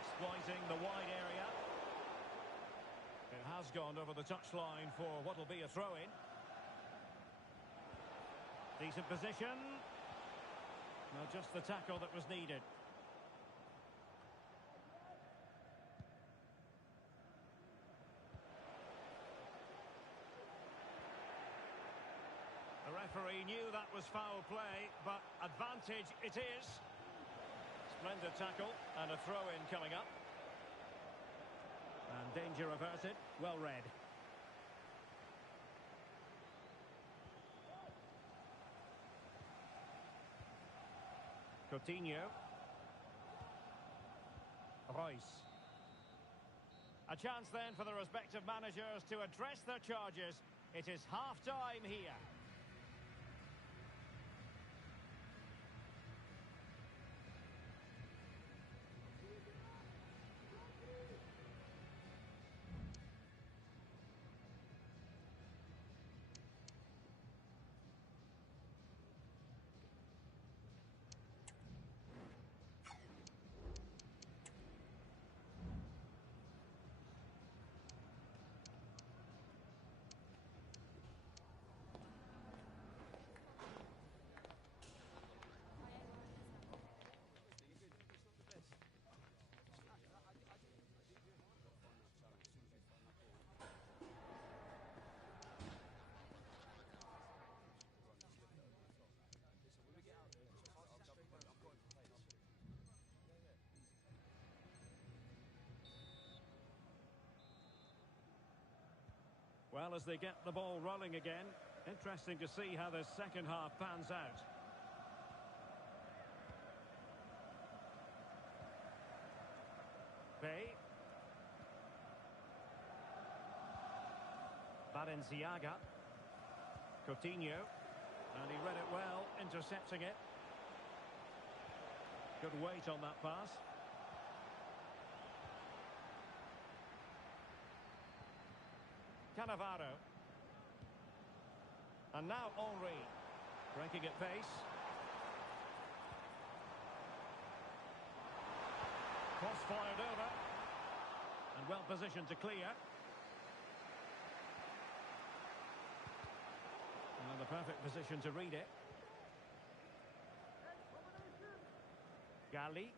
Exploiting the wide area. It has gone over the touchline for what will be a throw-in. Decent position. Well, just the tackle that was needed. The referee knew that was foul play, but advantage it is. Splendid tackle and a throw-in coming up. And danger averted. Well read. Coutinho. Royce. A chance then for the respective managers to address their charges. It is half-time here. Well, as they get the ball rolling again, interesting to see how the second half pans out. Bay. Balenciaga. Coutinho. And he read it well, intercepting it. Good weight on that pass. Cannavaro. And now Henry. Breaking at pace. Cross fired over. And well positioned to clear. And the perfect position to read it. Gali.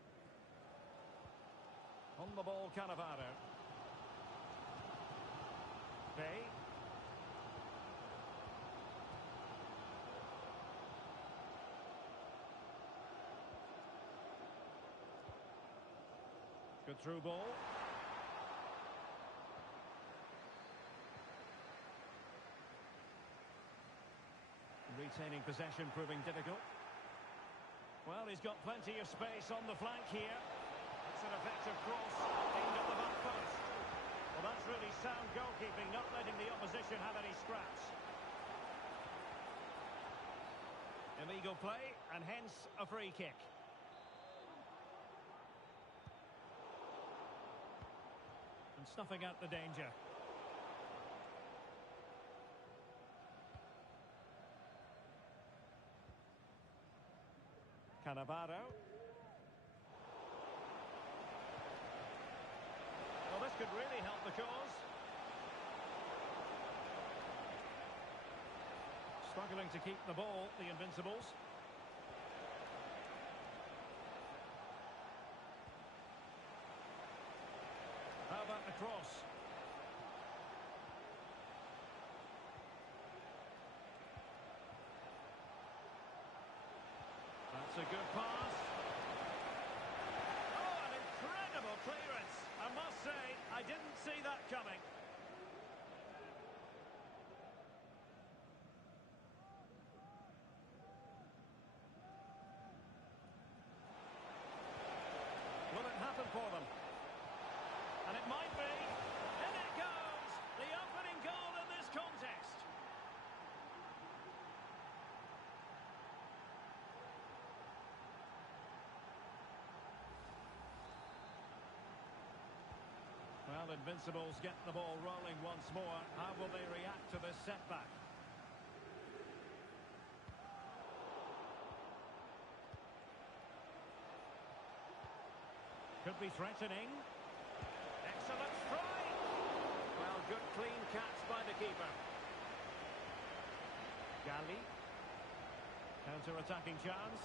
On the ball, Cannavaro. Bay. Good through ball. Retaining possession proving difficult. Well, he's got plenty of space on the flank here. It's an effective cross aimed at the back post. Well, that's really sound goalkeeping, not letting the opposition have any scraps. Illegal play, and hence a free kick. And snuffing out the danger. Cannavaro. Well, this could really help the cause. Struggling to keep the ball, the Invincibles. How about the cross? That's a good pass. Oh, an incredible clearance. I must say, I didn't see that coming. Will it happen for them? And it might be. In it goes! The opening goal in this contest. Well, Invincibles get the ball rolling once more. How will they react to this setback? Could be threatening. Excellent strike! Well, good clean catch by the keeper. Galli. Counter-attacking chance.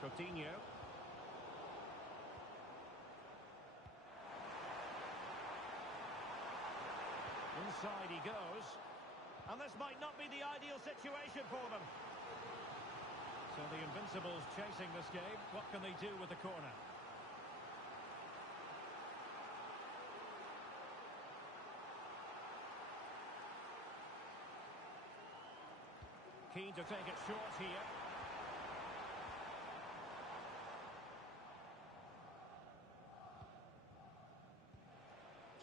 Coutinho. Inside he goes. And this might not be the ideal situation for them. So the Invincibles chasing this game. What can they do with the corner? Keen to take it short here.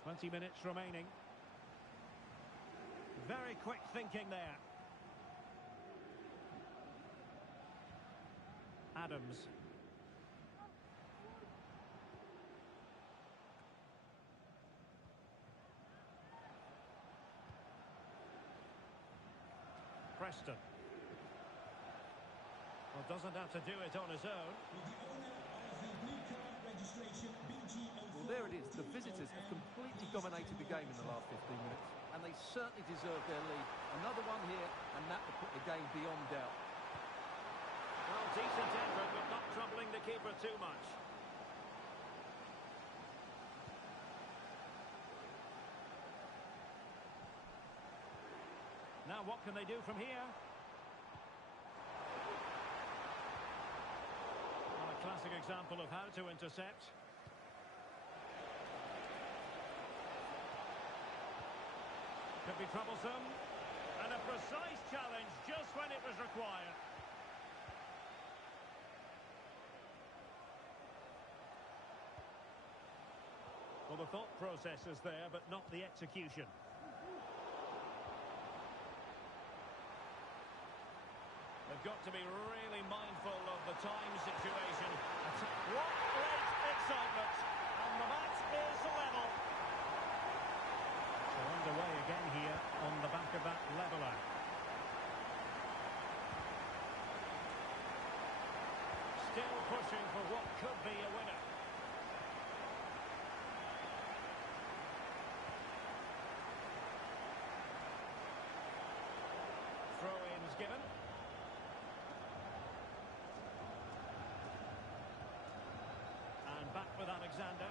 20 minutes remaining. Very quick thinking there. Adams. Preston. Well, doesn't have to do it on his own. With the owner of the blue card registration, Well, there it is. The visitors have completely dominated the game in the last 15 minutes, and they certainly deserve their lead. Another one here, and that will put the game beyond doubt. Well, decent effort, but not troubling the keeper too much. Now, what can they do from here? Well, a classic example of how to intercept. Could be troublesome. And a precise challenge just when it was required. Well, the thought process is there, but not the execution. They've got to be really mindful of the time situation. What great excitement! And the match is level. So underway again here on the back of that leveller. Still pushing for what could be a winner. Throw-ins given. And back with Alexander.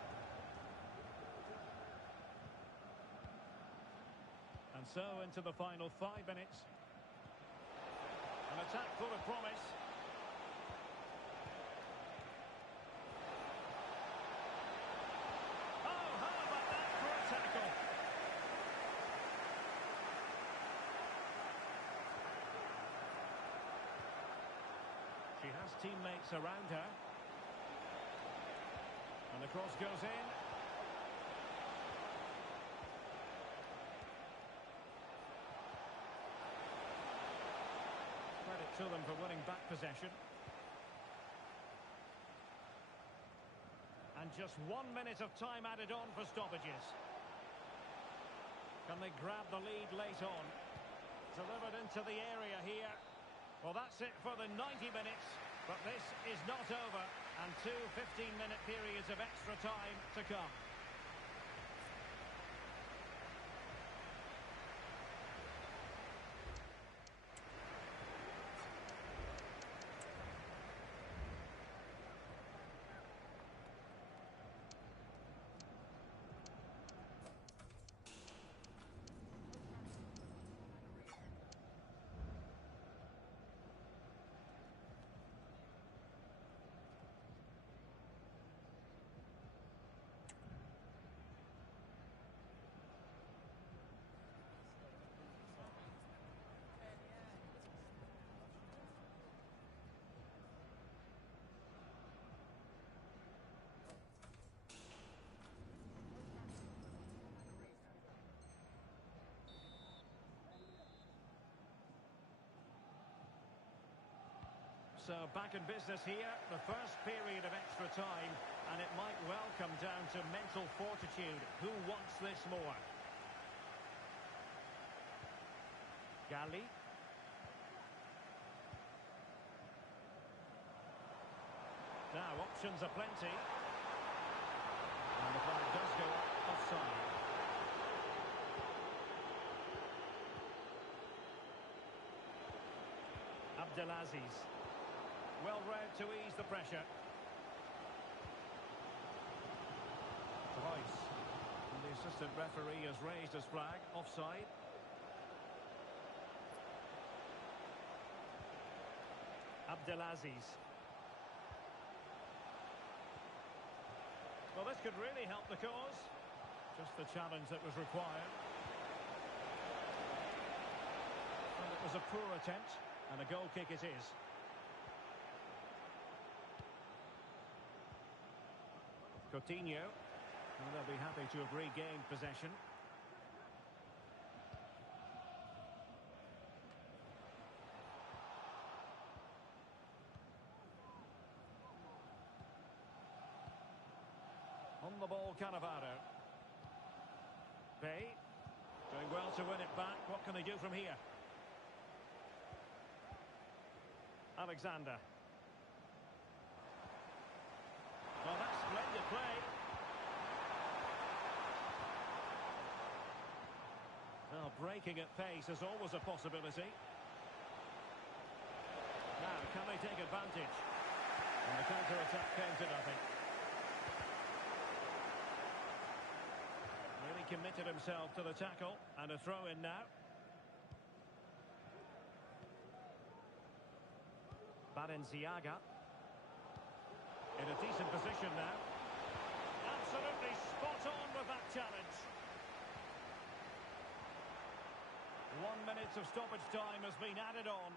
And so into the final 5 minutes. An attack full of promise. Oh, how about that for a tackle? She has teammates around her. And the cross goes in. Credit to them for winning back possession. And just 1 minute of time added on for stoppages. Can they grab the lead late on? Delivered into the area here. Well, that's it for the 90 minutes. But this is not over, and two 15-minute periods of extra time to come. So back in business here, the first period of extra time, and it might well come down to mental fortitude. Who wants this more? Gali. Now options are plenty. And the flag does go offside. Abdelaziz. Well read to ease the pressure. Royce. And the assistant referee has raised his flag. Offside. Abdelaziz. Well, this could really help the cause. Just the challenge that was required. And it was a poor attempt, and a goal kick it is. Coutinho. Well, they'll be happy to have regained possession. On the ball, Cannavaro. Bay. Doing well to win it back. What can they do from here? Alexander. Well, that's splendid play. Well, breaking at pace is always a possibility. Now, can they take advantage? And the counter-attack came to nothing. Really committed himself to the tackle, and a throw-in now. Balenciaga. In a decent position now. Absolutely spot on with that challenge. 1 minute of stoppage time has been added on.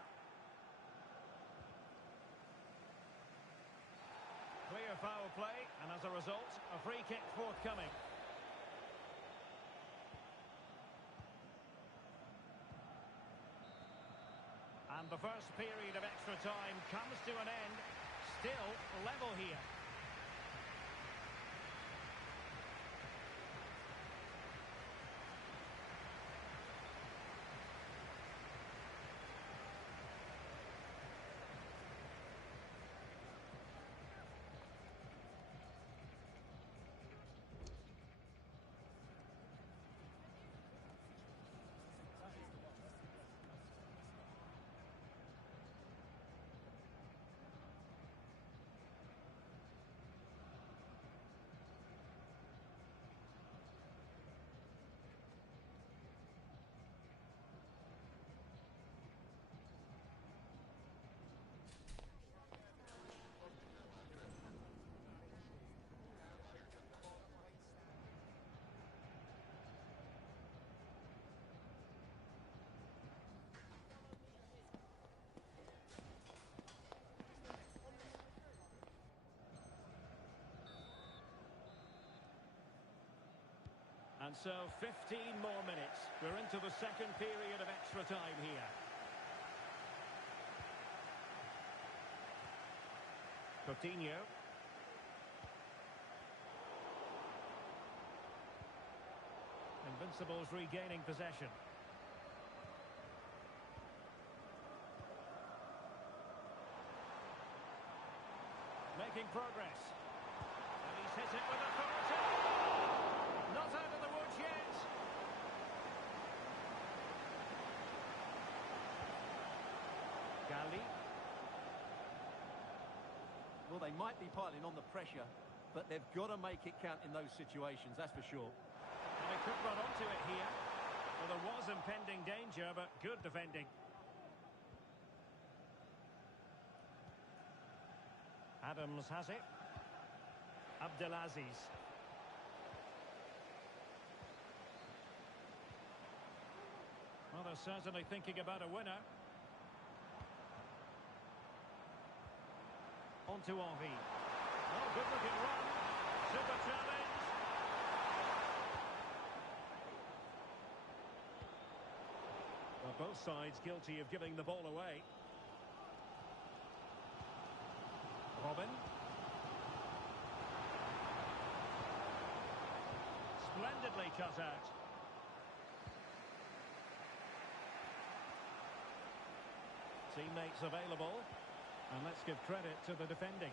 Clear foul play, and as a result, a free kick forthcoming. And the first period of extra time comes to an end. Still level here. And so 15 more minutes. We're into the second period of extra time here. Coutinho. Invincibles regaining possession. making progress. And he's hit it with authority. Not out of the woods yet. Gali. Well, they might be piling on the pressure, but they've got to make it count in those situations, that's for sure. And he could run onto it here. Well, there was impending danger, but good defending. Adams has it. Abdelaziz. Well, they're certainly thinking about a winner. On to Henry. Oh, good looking run. Super challenge. Well, both sides guilty of giving the ball away. Robin. Splendidly cut out. Teammates available. And let's give credit to the defending.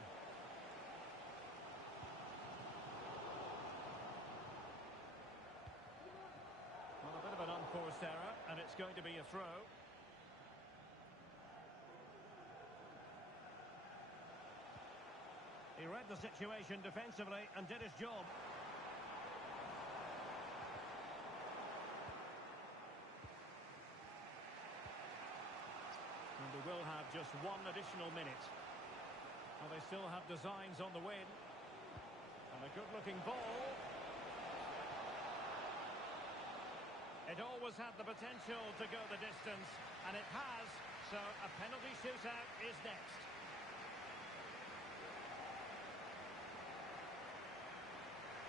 Well, a bit of an unforced error, and it's going to be a throw. He read the situation defensively and did his job. And we will have just one additional minute. Well, they still have designs on the win. And a good-looking ball. It always had the potential to go the distance, and it has. So a penalty shootout is next.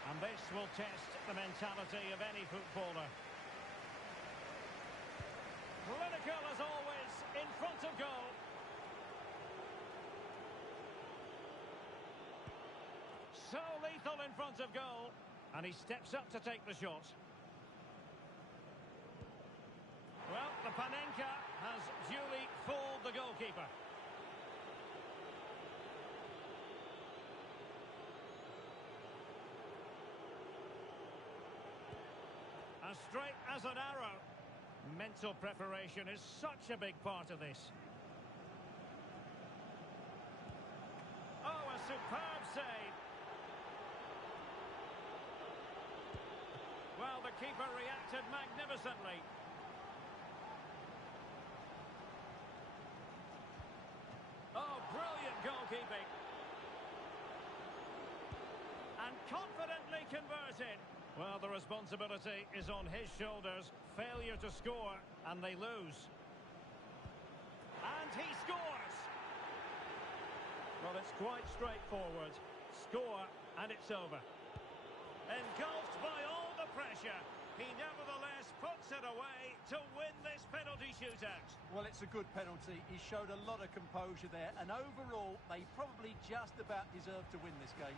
And this will test the mentality of any footballer. Clinical as always, in front of goal. So lethal in front of goal. And he steps up to take the shot. Well, the Panenka has duly fooled the goalkeeper. As straight as an arrow. Mental preparation is such a big part of this. Oh, a superb save. Well, the keeper reacted magnificently. Oh, brilliant goalkeeping. And confidently converted. Well, the responsibility is on his shoulders. Failure to score, and they lose. And he scores! Well, it's quite straightforward. Score, and it's over. Engulfed by all the pressure, he nevertheless puts it away to win this penalty shootout. Well, it's a good penalty. He showed a lot of composure there, and overall, they probably just about deserve to win this game.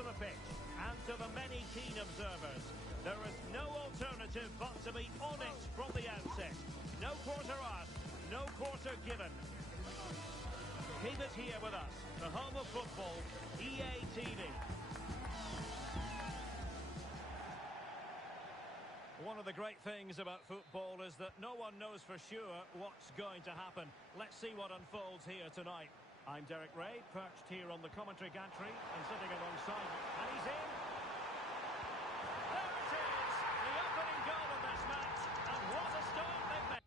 to the pitch and to the many keen observers, there is no alternative but to be on it from the outset. No quarter asked, no quarter given. Keep it here with us, the home of football, EA TV. One of the great things about football is that no one knows for sure what's going to happen. Let's see what unfolds here tonight. I'm Derek Ray, perched here on the commentary gantry and sitting alongside me. And he's in. There it is! The opening goal of this match. And what a start they've made.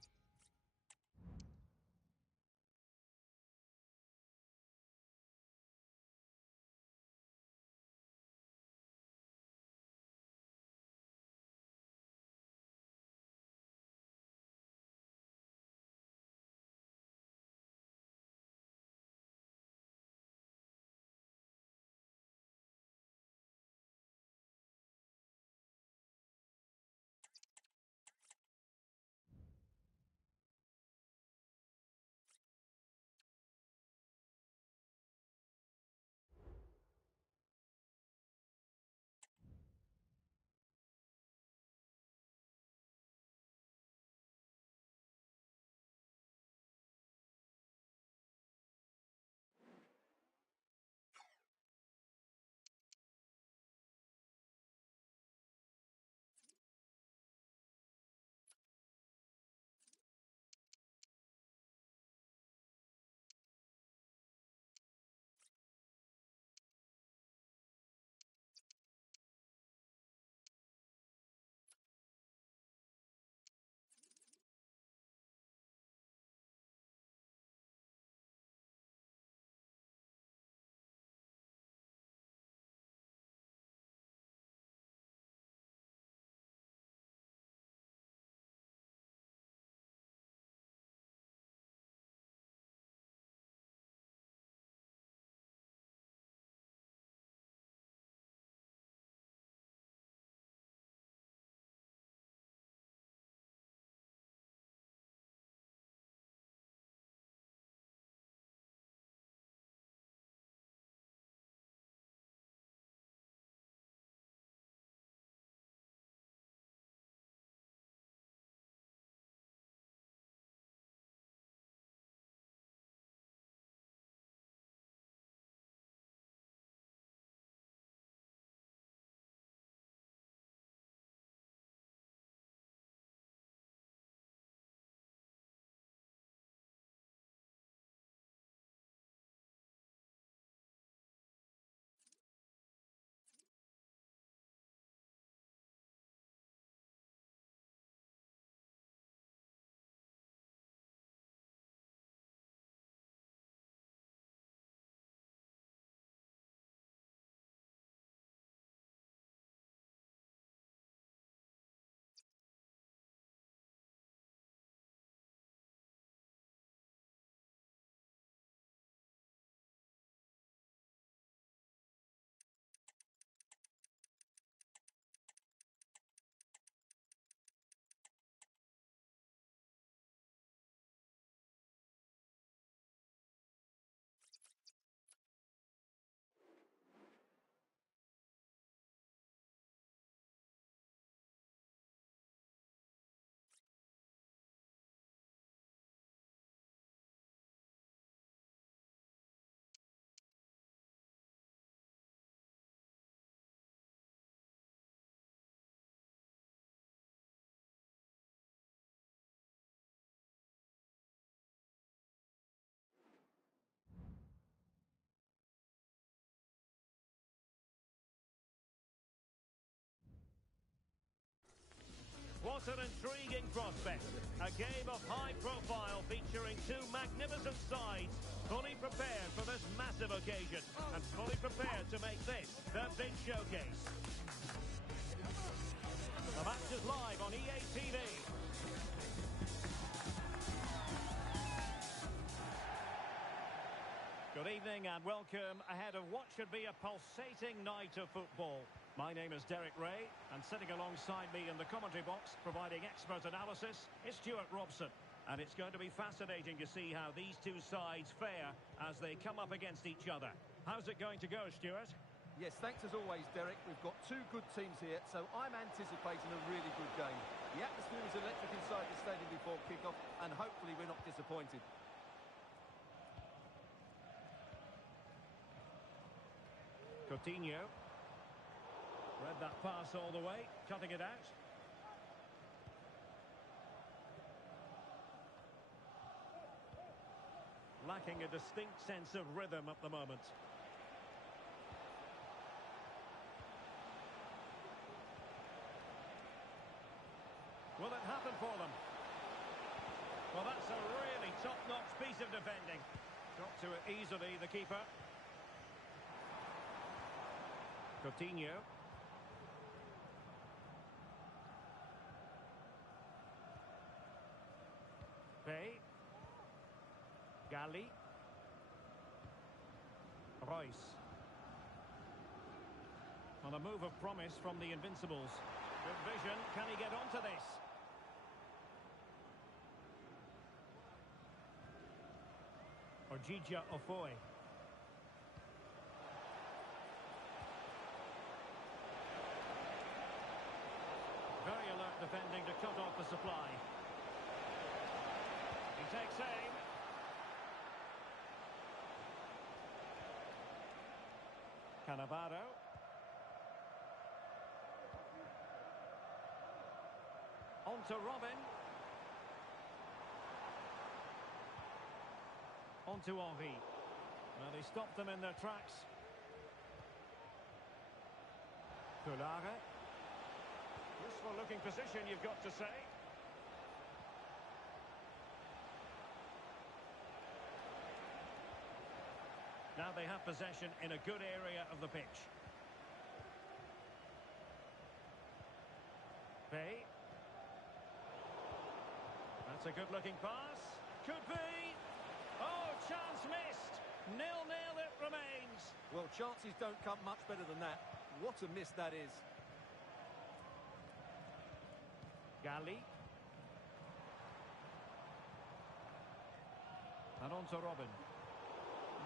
What an intriguing prospect. A game of high profile featuring two magnificent sides, fully prepared for this massive occasion and fully prepared to make this their big showcase. The match is live on EA TV. Good evening and welcome ahead of what should be a pulsating night of football. My name is Derek Ray, and sitting alongside me in the commentary box, providing expert analysis, is Stuart Robson. And it's going to be fascinating to see how these two sides fare as they come up against each other. How's it going to go, Stuart? Yes, thanks as always, Derek. We've got two good teams here, so I'm anticipating a really good game. The atmosphere is electric inside the stadium before kick-off, and hopefully we're not disappointed. Coutinho. Read that pass all the way, cutting it out. Lacking a distinct sense of rhythm at the moment. Will it happen for them? Well, that's a really top-notch piece of defending. Got to it easily, the keeper. Coutinho. Pay. Gali. Royce. On a move of promise from the Invincibles. Good vision. Can he get onto this? Orjija Ofoe. Very alert defending to cut off the supply. He takes aim. Cannavaro. On to Robin. On to Henry. Well, he stopped them in their tracks. Tulare. Useful looking position, you've got to say. Now they have possession in a good area of the pitch. Pay. That's a good looking pass. Could be. Oh, chance missed. 0-0 it remains. Well, chances don't come much better than that. What a miss that is. Gali. And on to Robin.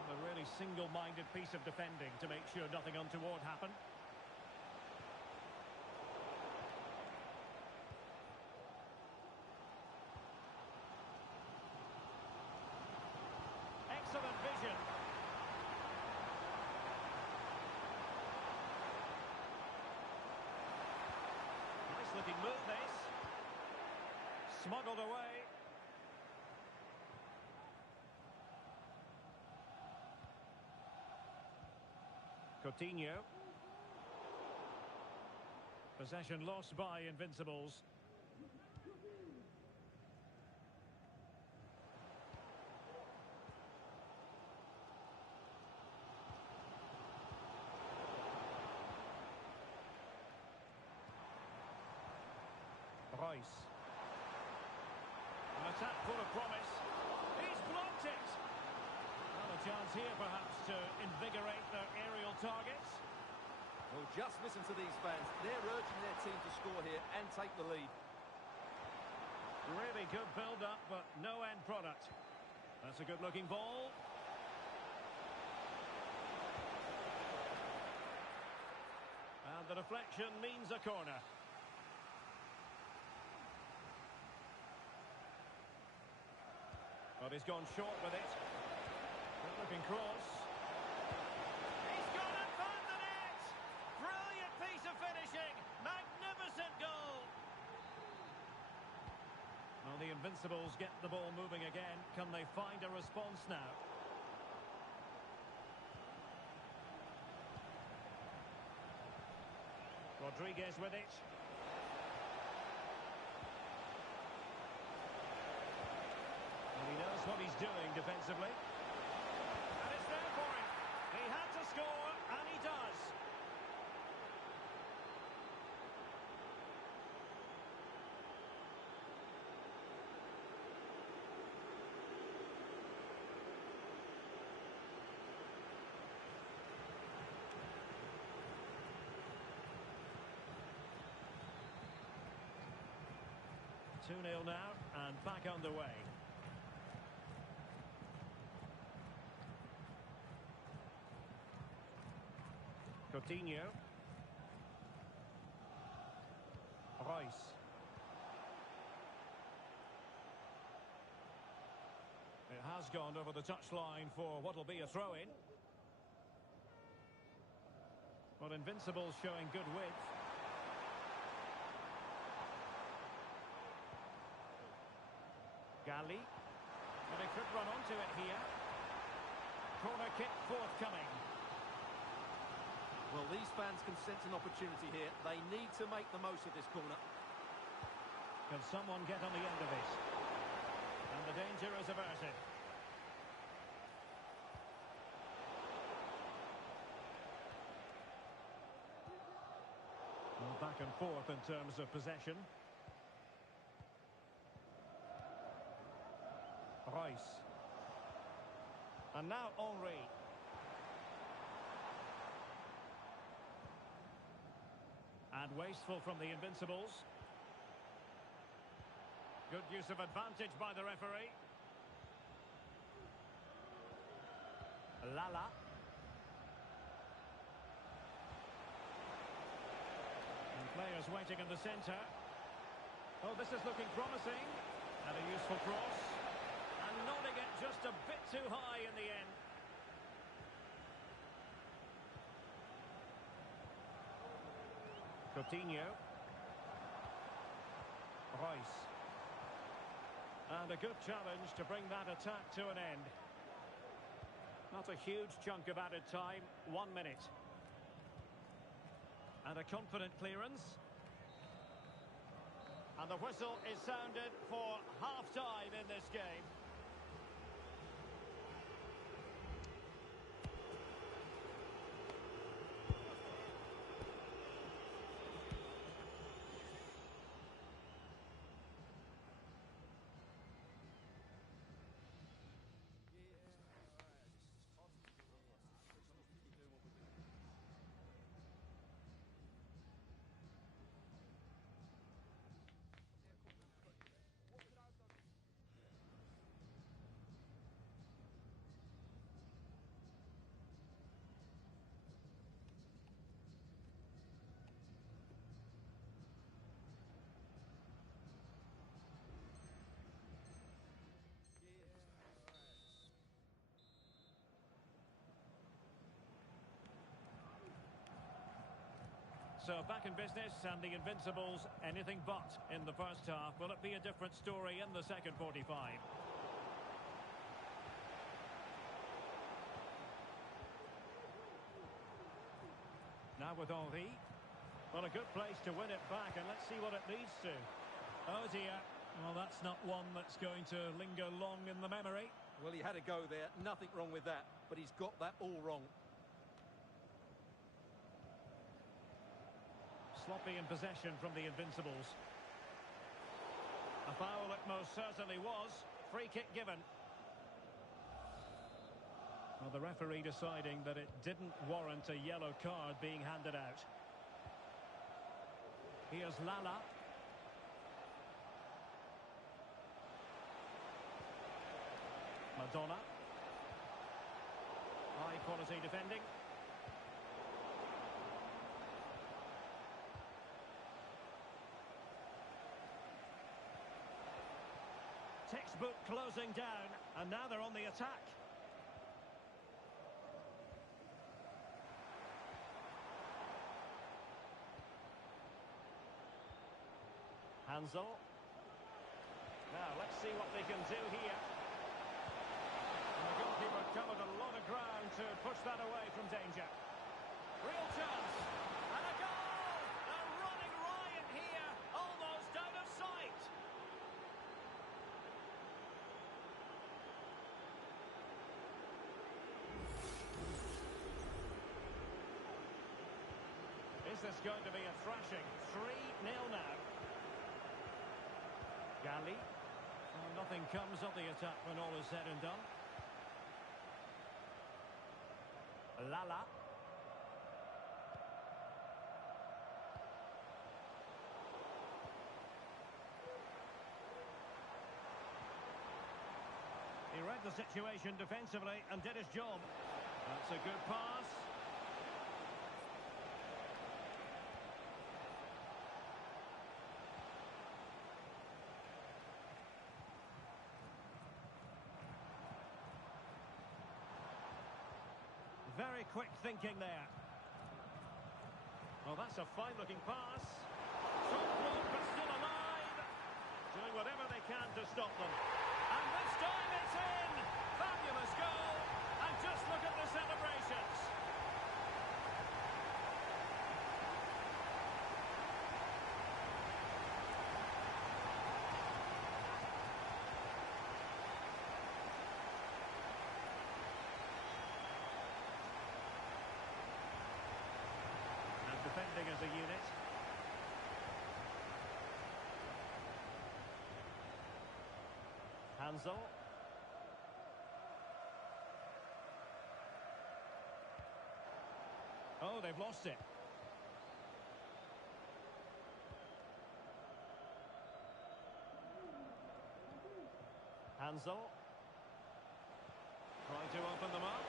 A really single-minded piece of defending to make sure nothing untoward happened. Excellent vision. Nice looking move this. Smuggled away. Coutinho. Possession lost by Invincibles. Royce. An attack full of promise. He's blocked it. Well, a chance here perhaps to invigorate their aerial targets. Well, just listen to these fans. They're urging their team to score here and take the lead. Really good build-up, but no end product. That's a good-looking ball. And the deflection means a corner. But he's gone short with it. Good-looking cross. He's gone and found the net! Brilliant piece of finishing! Magnificent goal! Well, the Invincibles get the ball moving again. Can they find a response now? Rodriguez with it. He knows what he's doing defensively. And it's there for him. He had to score, and he does. Two 0 now, and back underway. Coutinho. Royce. It has gone over the touchline for what will be a throw-in. Well, Invincibles showing good width. Gali. And he could run onto it here. Corner kick forthcoming. Well, these fans can sense an opportunity here. They need to make the most of this corner. Can someone get on the end of it? And the danger is averted. Well, back and forth in terms of possession. Royce. And now Henry. And wasteful from the Invincibles. Good use of advantage by the referee. Lala. And players waiting in the centre. Oh, this is looking promising. And a useful cross. And nodding it just a bit too high in the end. Coutinho. Royce. And a good challenge to bring that attack to an end. Not a huge chunk of added time, 1 minute. And a confident clearance. And the whistle is sounded for half-time in this game. So back in business, and the Invincibles anything but in the first half. Will it be a different story in the second 45? Now with Henry. Well, a good place to win it back, and let's see what it leads to. Oh dear. Well, that's not one that's going to linger long in the memory. Well, he had a go there. Nothing wrong with that. But he's got that all wrong. Sloppy in possession from the Invincibles. A foul it most certainly was. Free kick given. Well, the referee deciding that it didn't warrant a yellow card being handed out. Here's Lala. Madonna. High quality defending. Textbook closing down, and now they're on the attack. Hansel. Now, let's see what they can do here. And the goalkeeper covered a lot of ground to push that away from danger. Real chance. And a goal! A running riot here, almost out of sight. Is this going to be a thrashing? 3-0 now. Gali. Well, nothing comes of the attack when all is said and done. Lala. He read the situation defensively and did his job. That's a good pass. Very quick thinking there. Well, that's a fine-looking pass. Shot blocked, but still alive. Doing whatever they can to stop them. And this time it's in! Fabulous goal. And just look at the celebrations. And defending as a unit. Hansel. Oh, they've lost it. Hansel. Trying to open them up.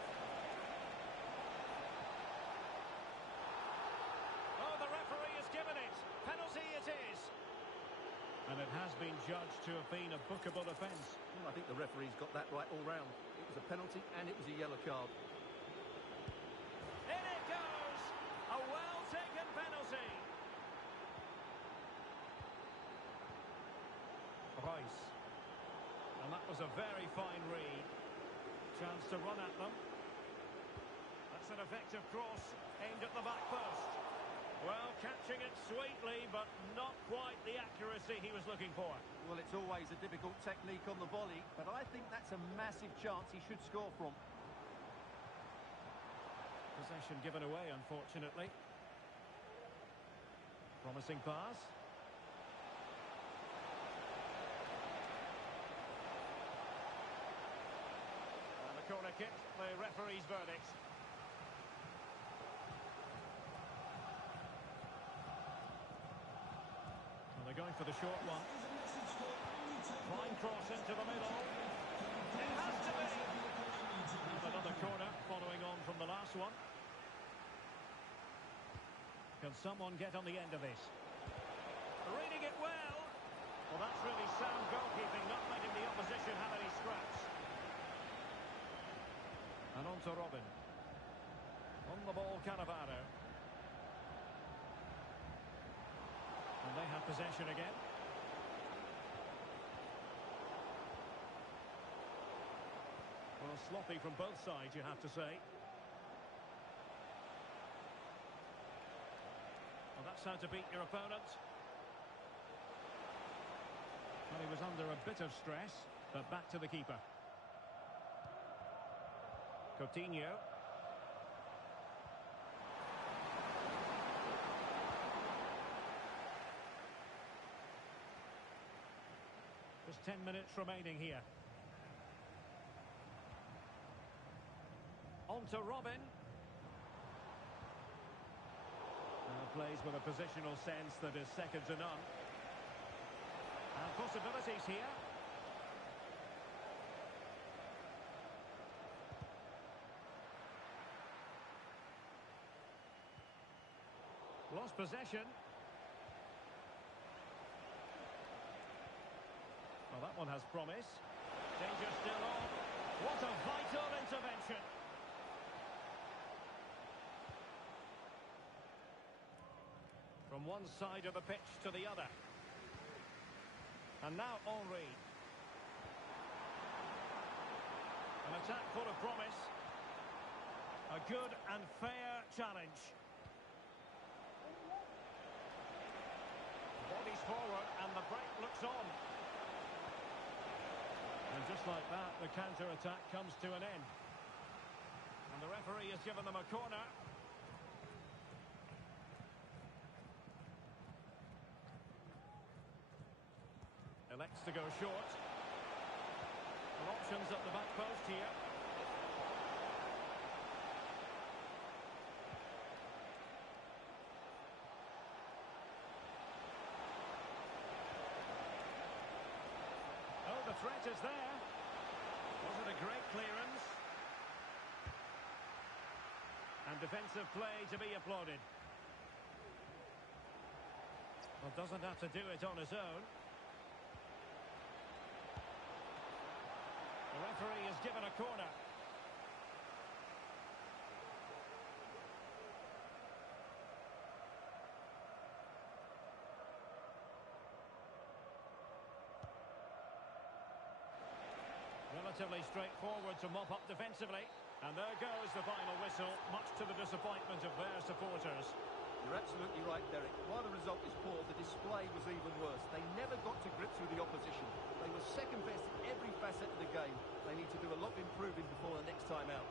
Oh, the referee has given it. Penalty it is. And it has been judged to have been a bookable offence. Well, I think the referee's got that right all round. It was a penalty and it was a yellow card. In it goes! A well-taken penalty. Rice. And that was a very fine read. Chance to run at them. That's an effective cross aimed at the back post. Well, catching it sweetly, but not quite the accuracy he was looking for. Well, it's always a difficult technique on the volley, but I think that's a massive chance he should score from. Possession given away, unfortunately. Promising pass. And the corner kick, the referee's verdict. They're going for the short one. Fine cross into the middle. It has to be. And another corner following on from the last one. Can someone get on the end of this? Reading it well. Well, that's really sound goalkeeping, not letting the opposition have any scraps. And on to Robin. On the ball, Cannavaro. And they have possession again. Well, sloppy from both sides, you have to say. Well, that's how to beat your opponent. Well, he was under a bit of stress, but back to the keeper. Coutinho. Just 10 minutes remaining here. On to Robin. Plays with a positional sense that is second to none. And possibilities here. Lost possession. Well, that one has promise. Danger still on. What a vital intervention. From one side of the pitch to the other. And now Henry. An attack full of promise. A good and fair challenge. Bodies forward and the break looks on. And just like that, the counter-attack comes to an end. And the referee has given them a corner. Elects to go short. Well, options at the back post here. Oh, the threat is there. Was it a great clearance? And defensive play to be applauded. Well, doesn't have to do it on his own. The referee has given a corner. relatively straightforward to mop up defensively. And there goes the final whistle, much to the disappointment of their supporters. You're absolutely right, Derek. While the result is poor, the display was even worse. They never got to grips with the opposition. They were second best in every facet of the game. They need to do a lot of improving before the next time out.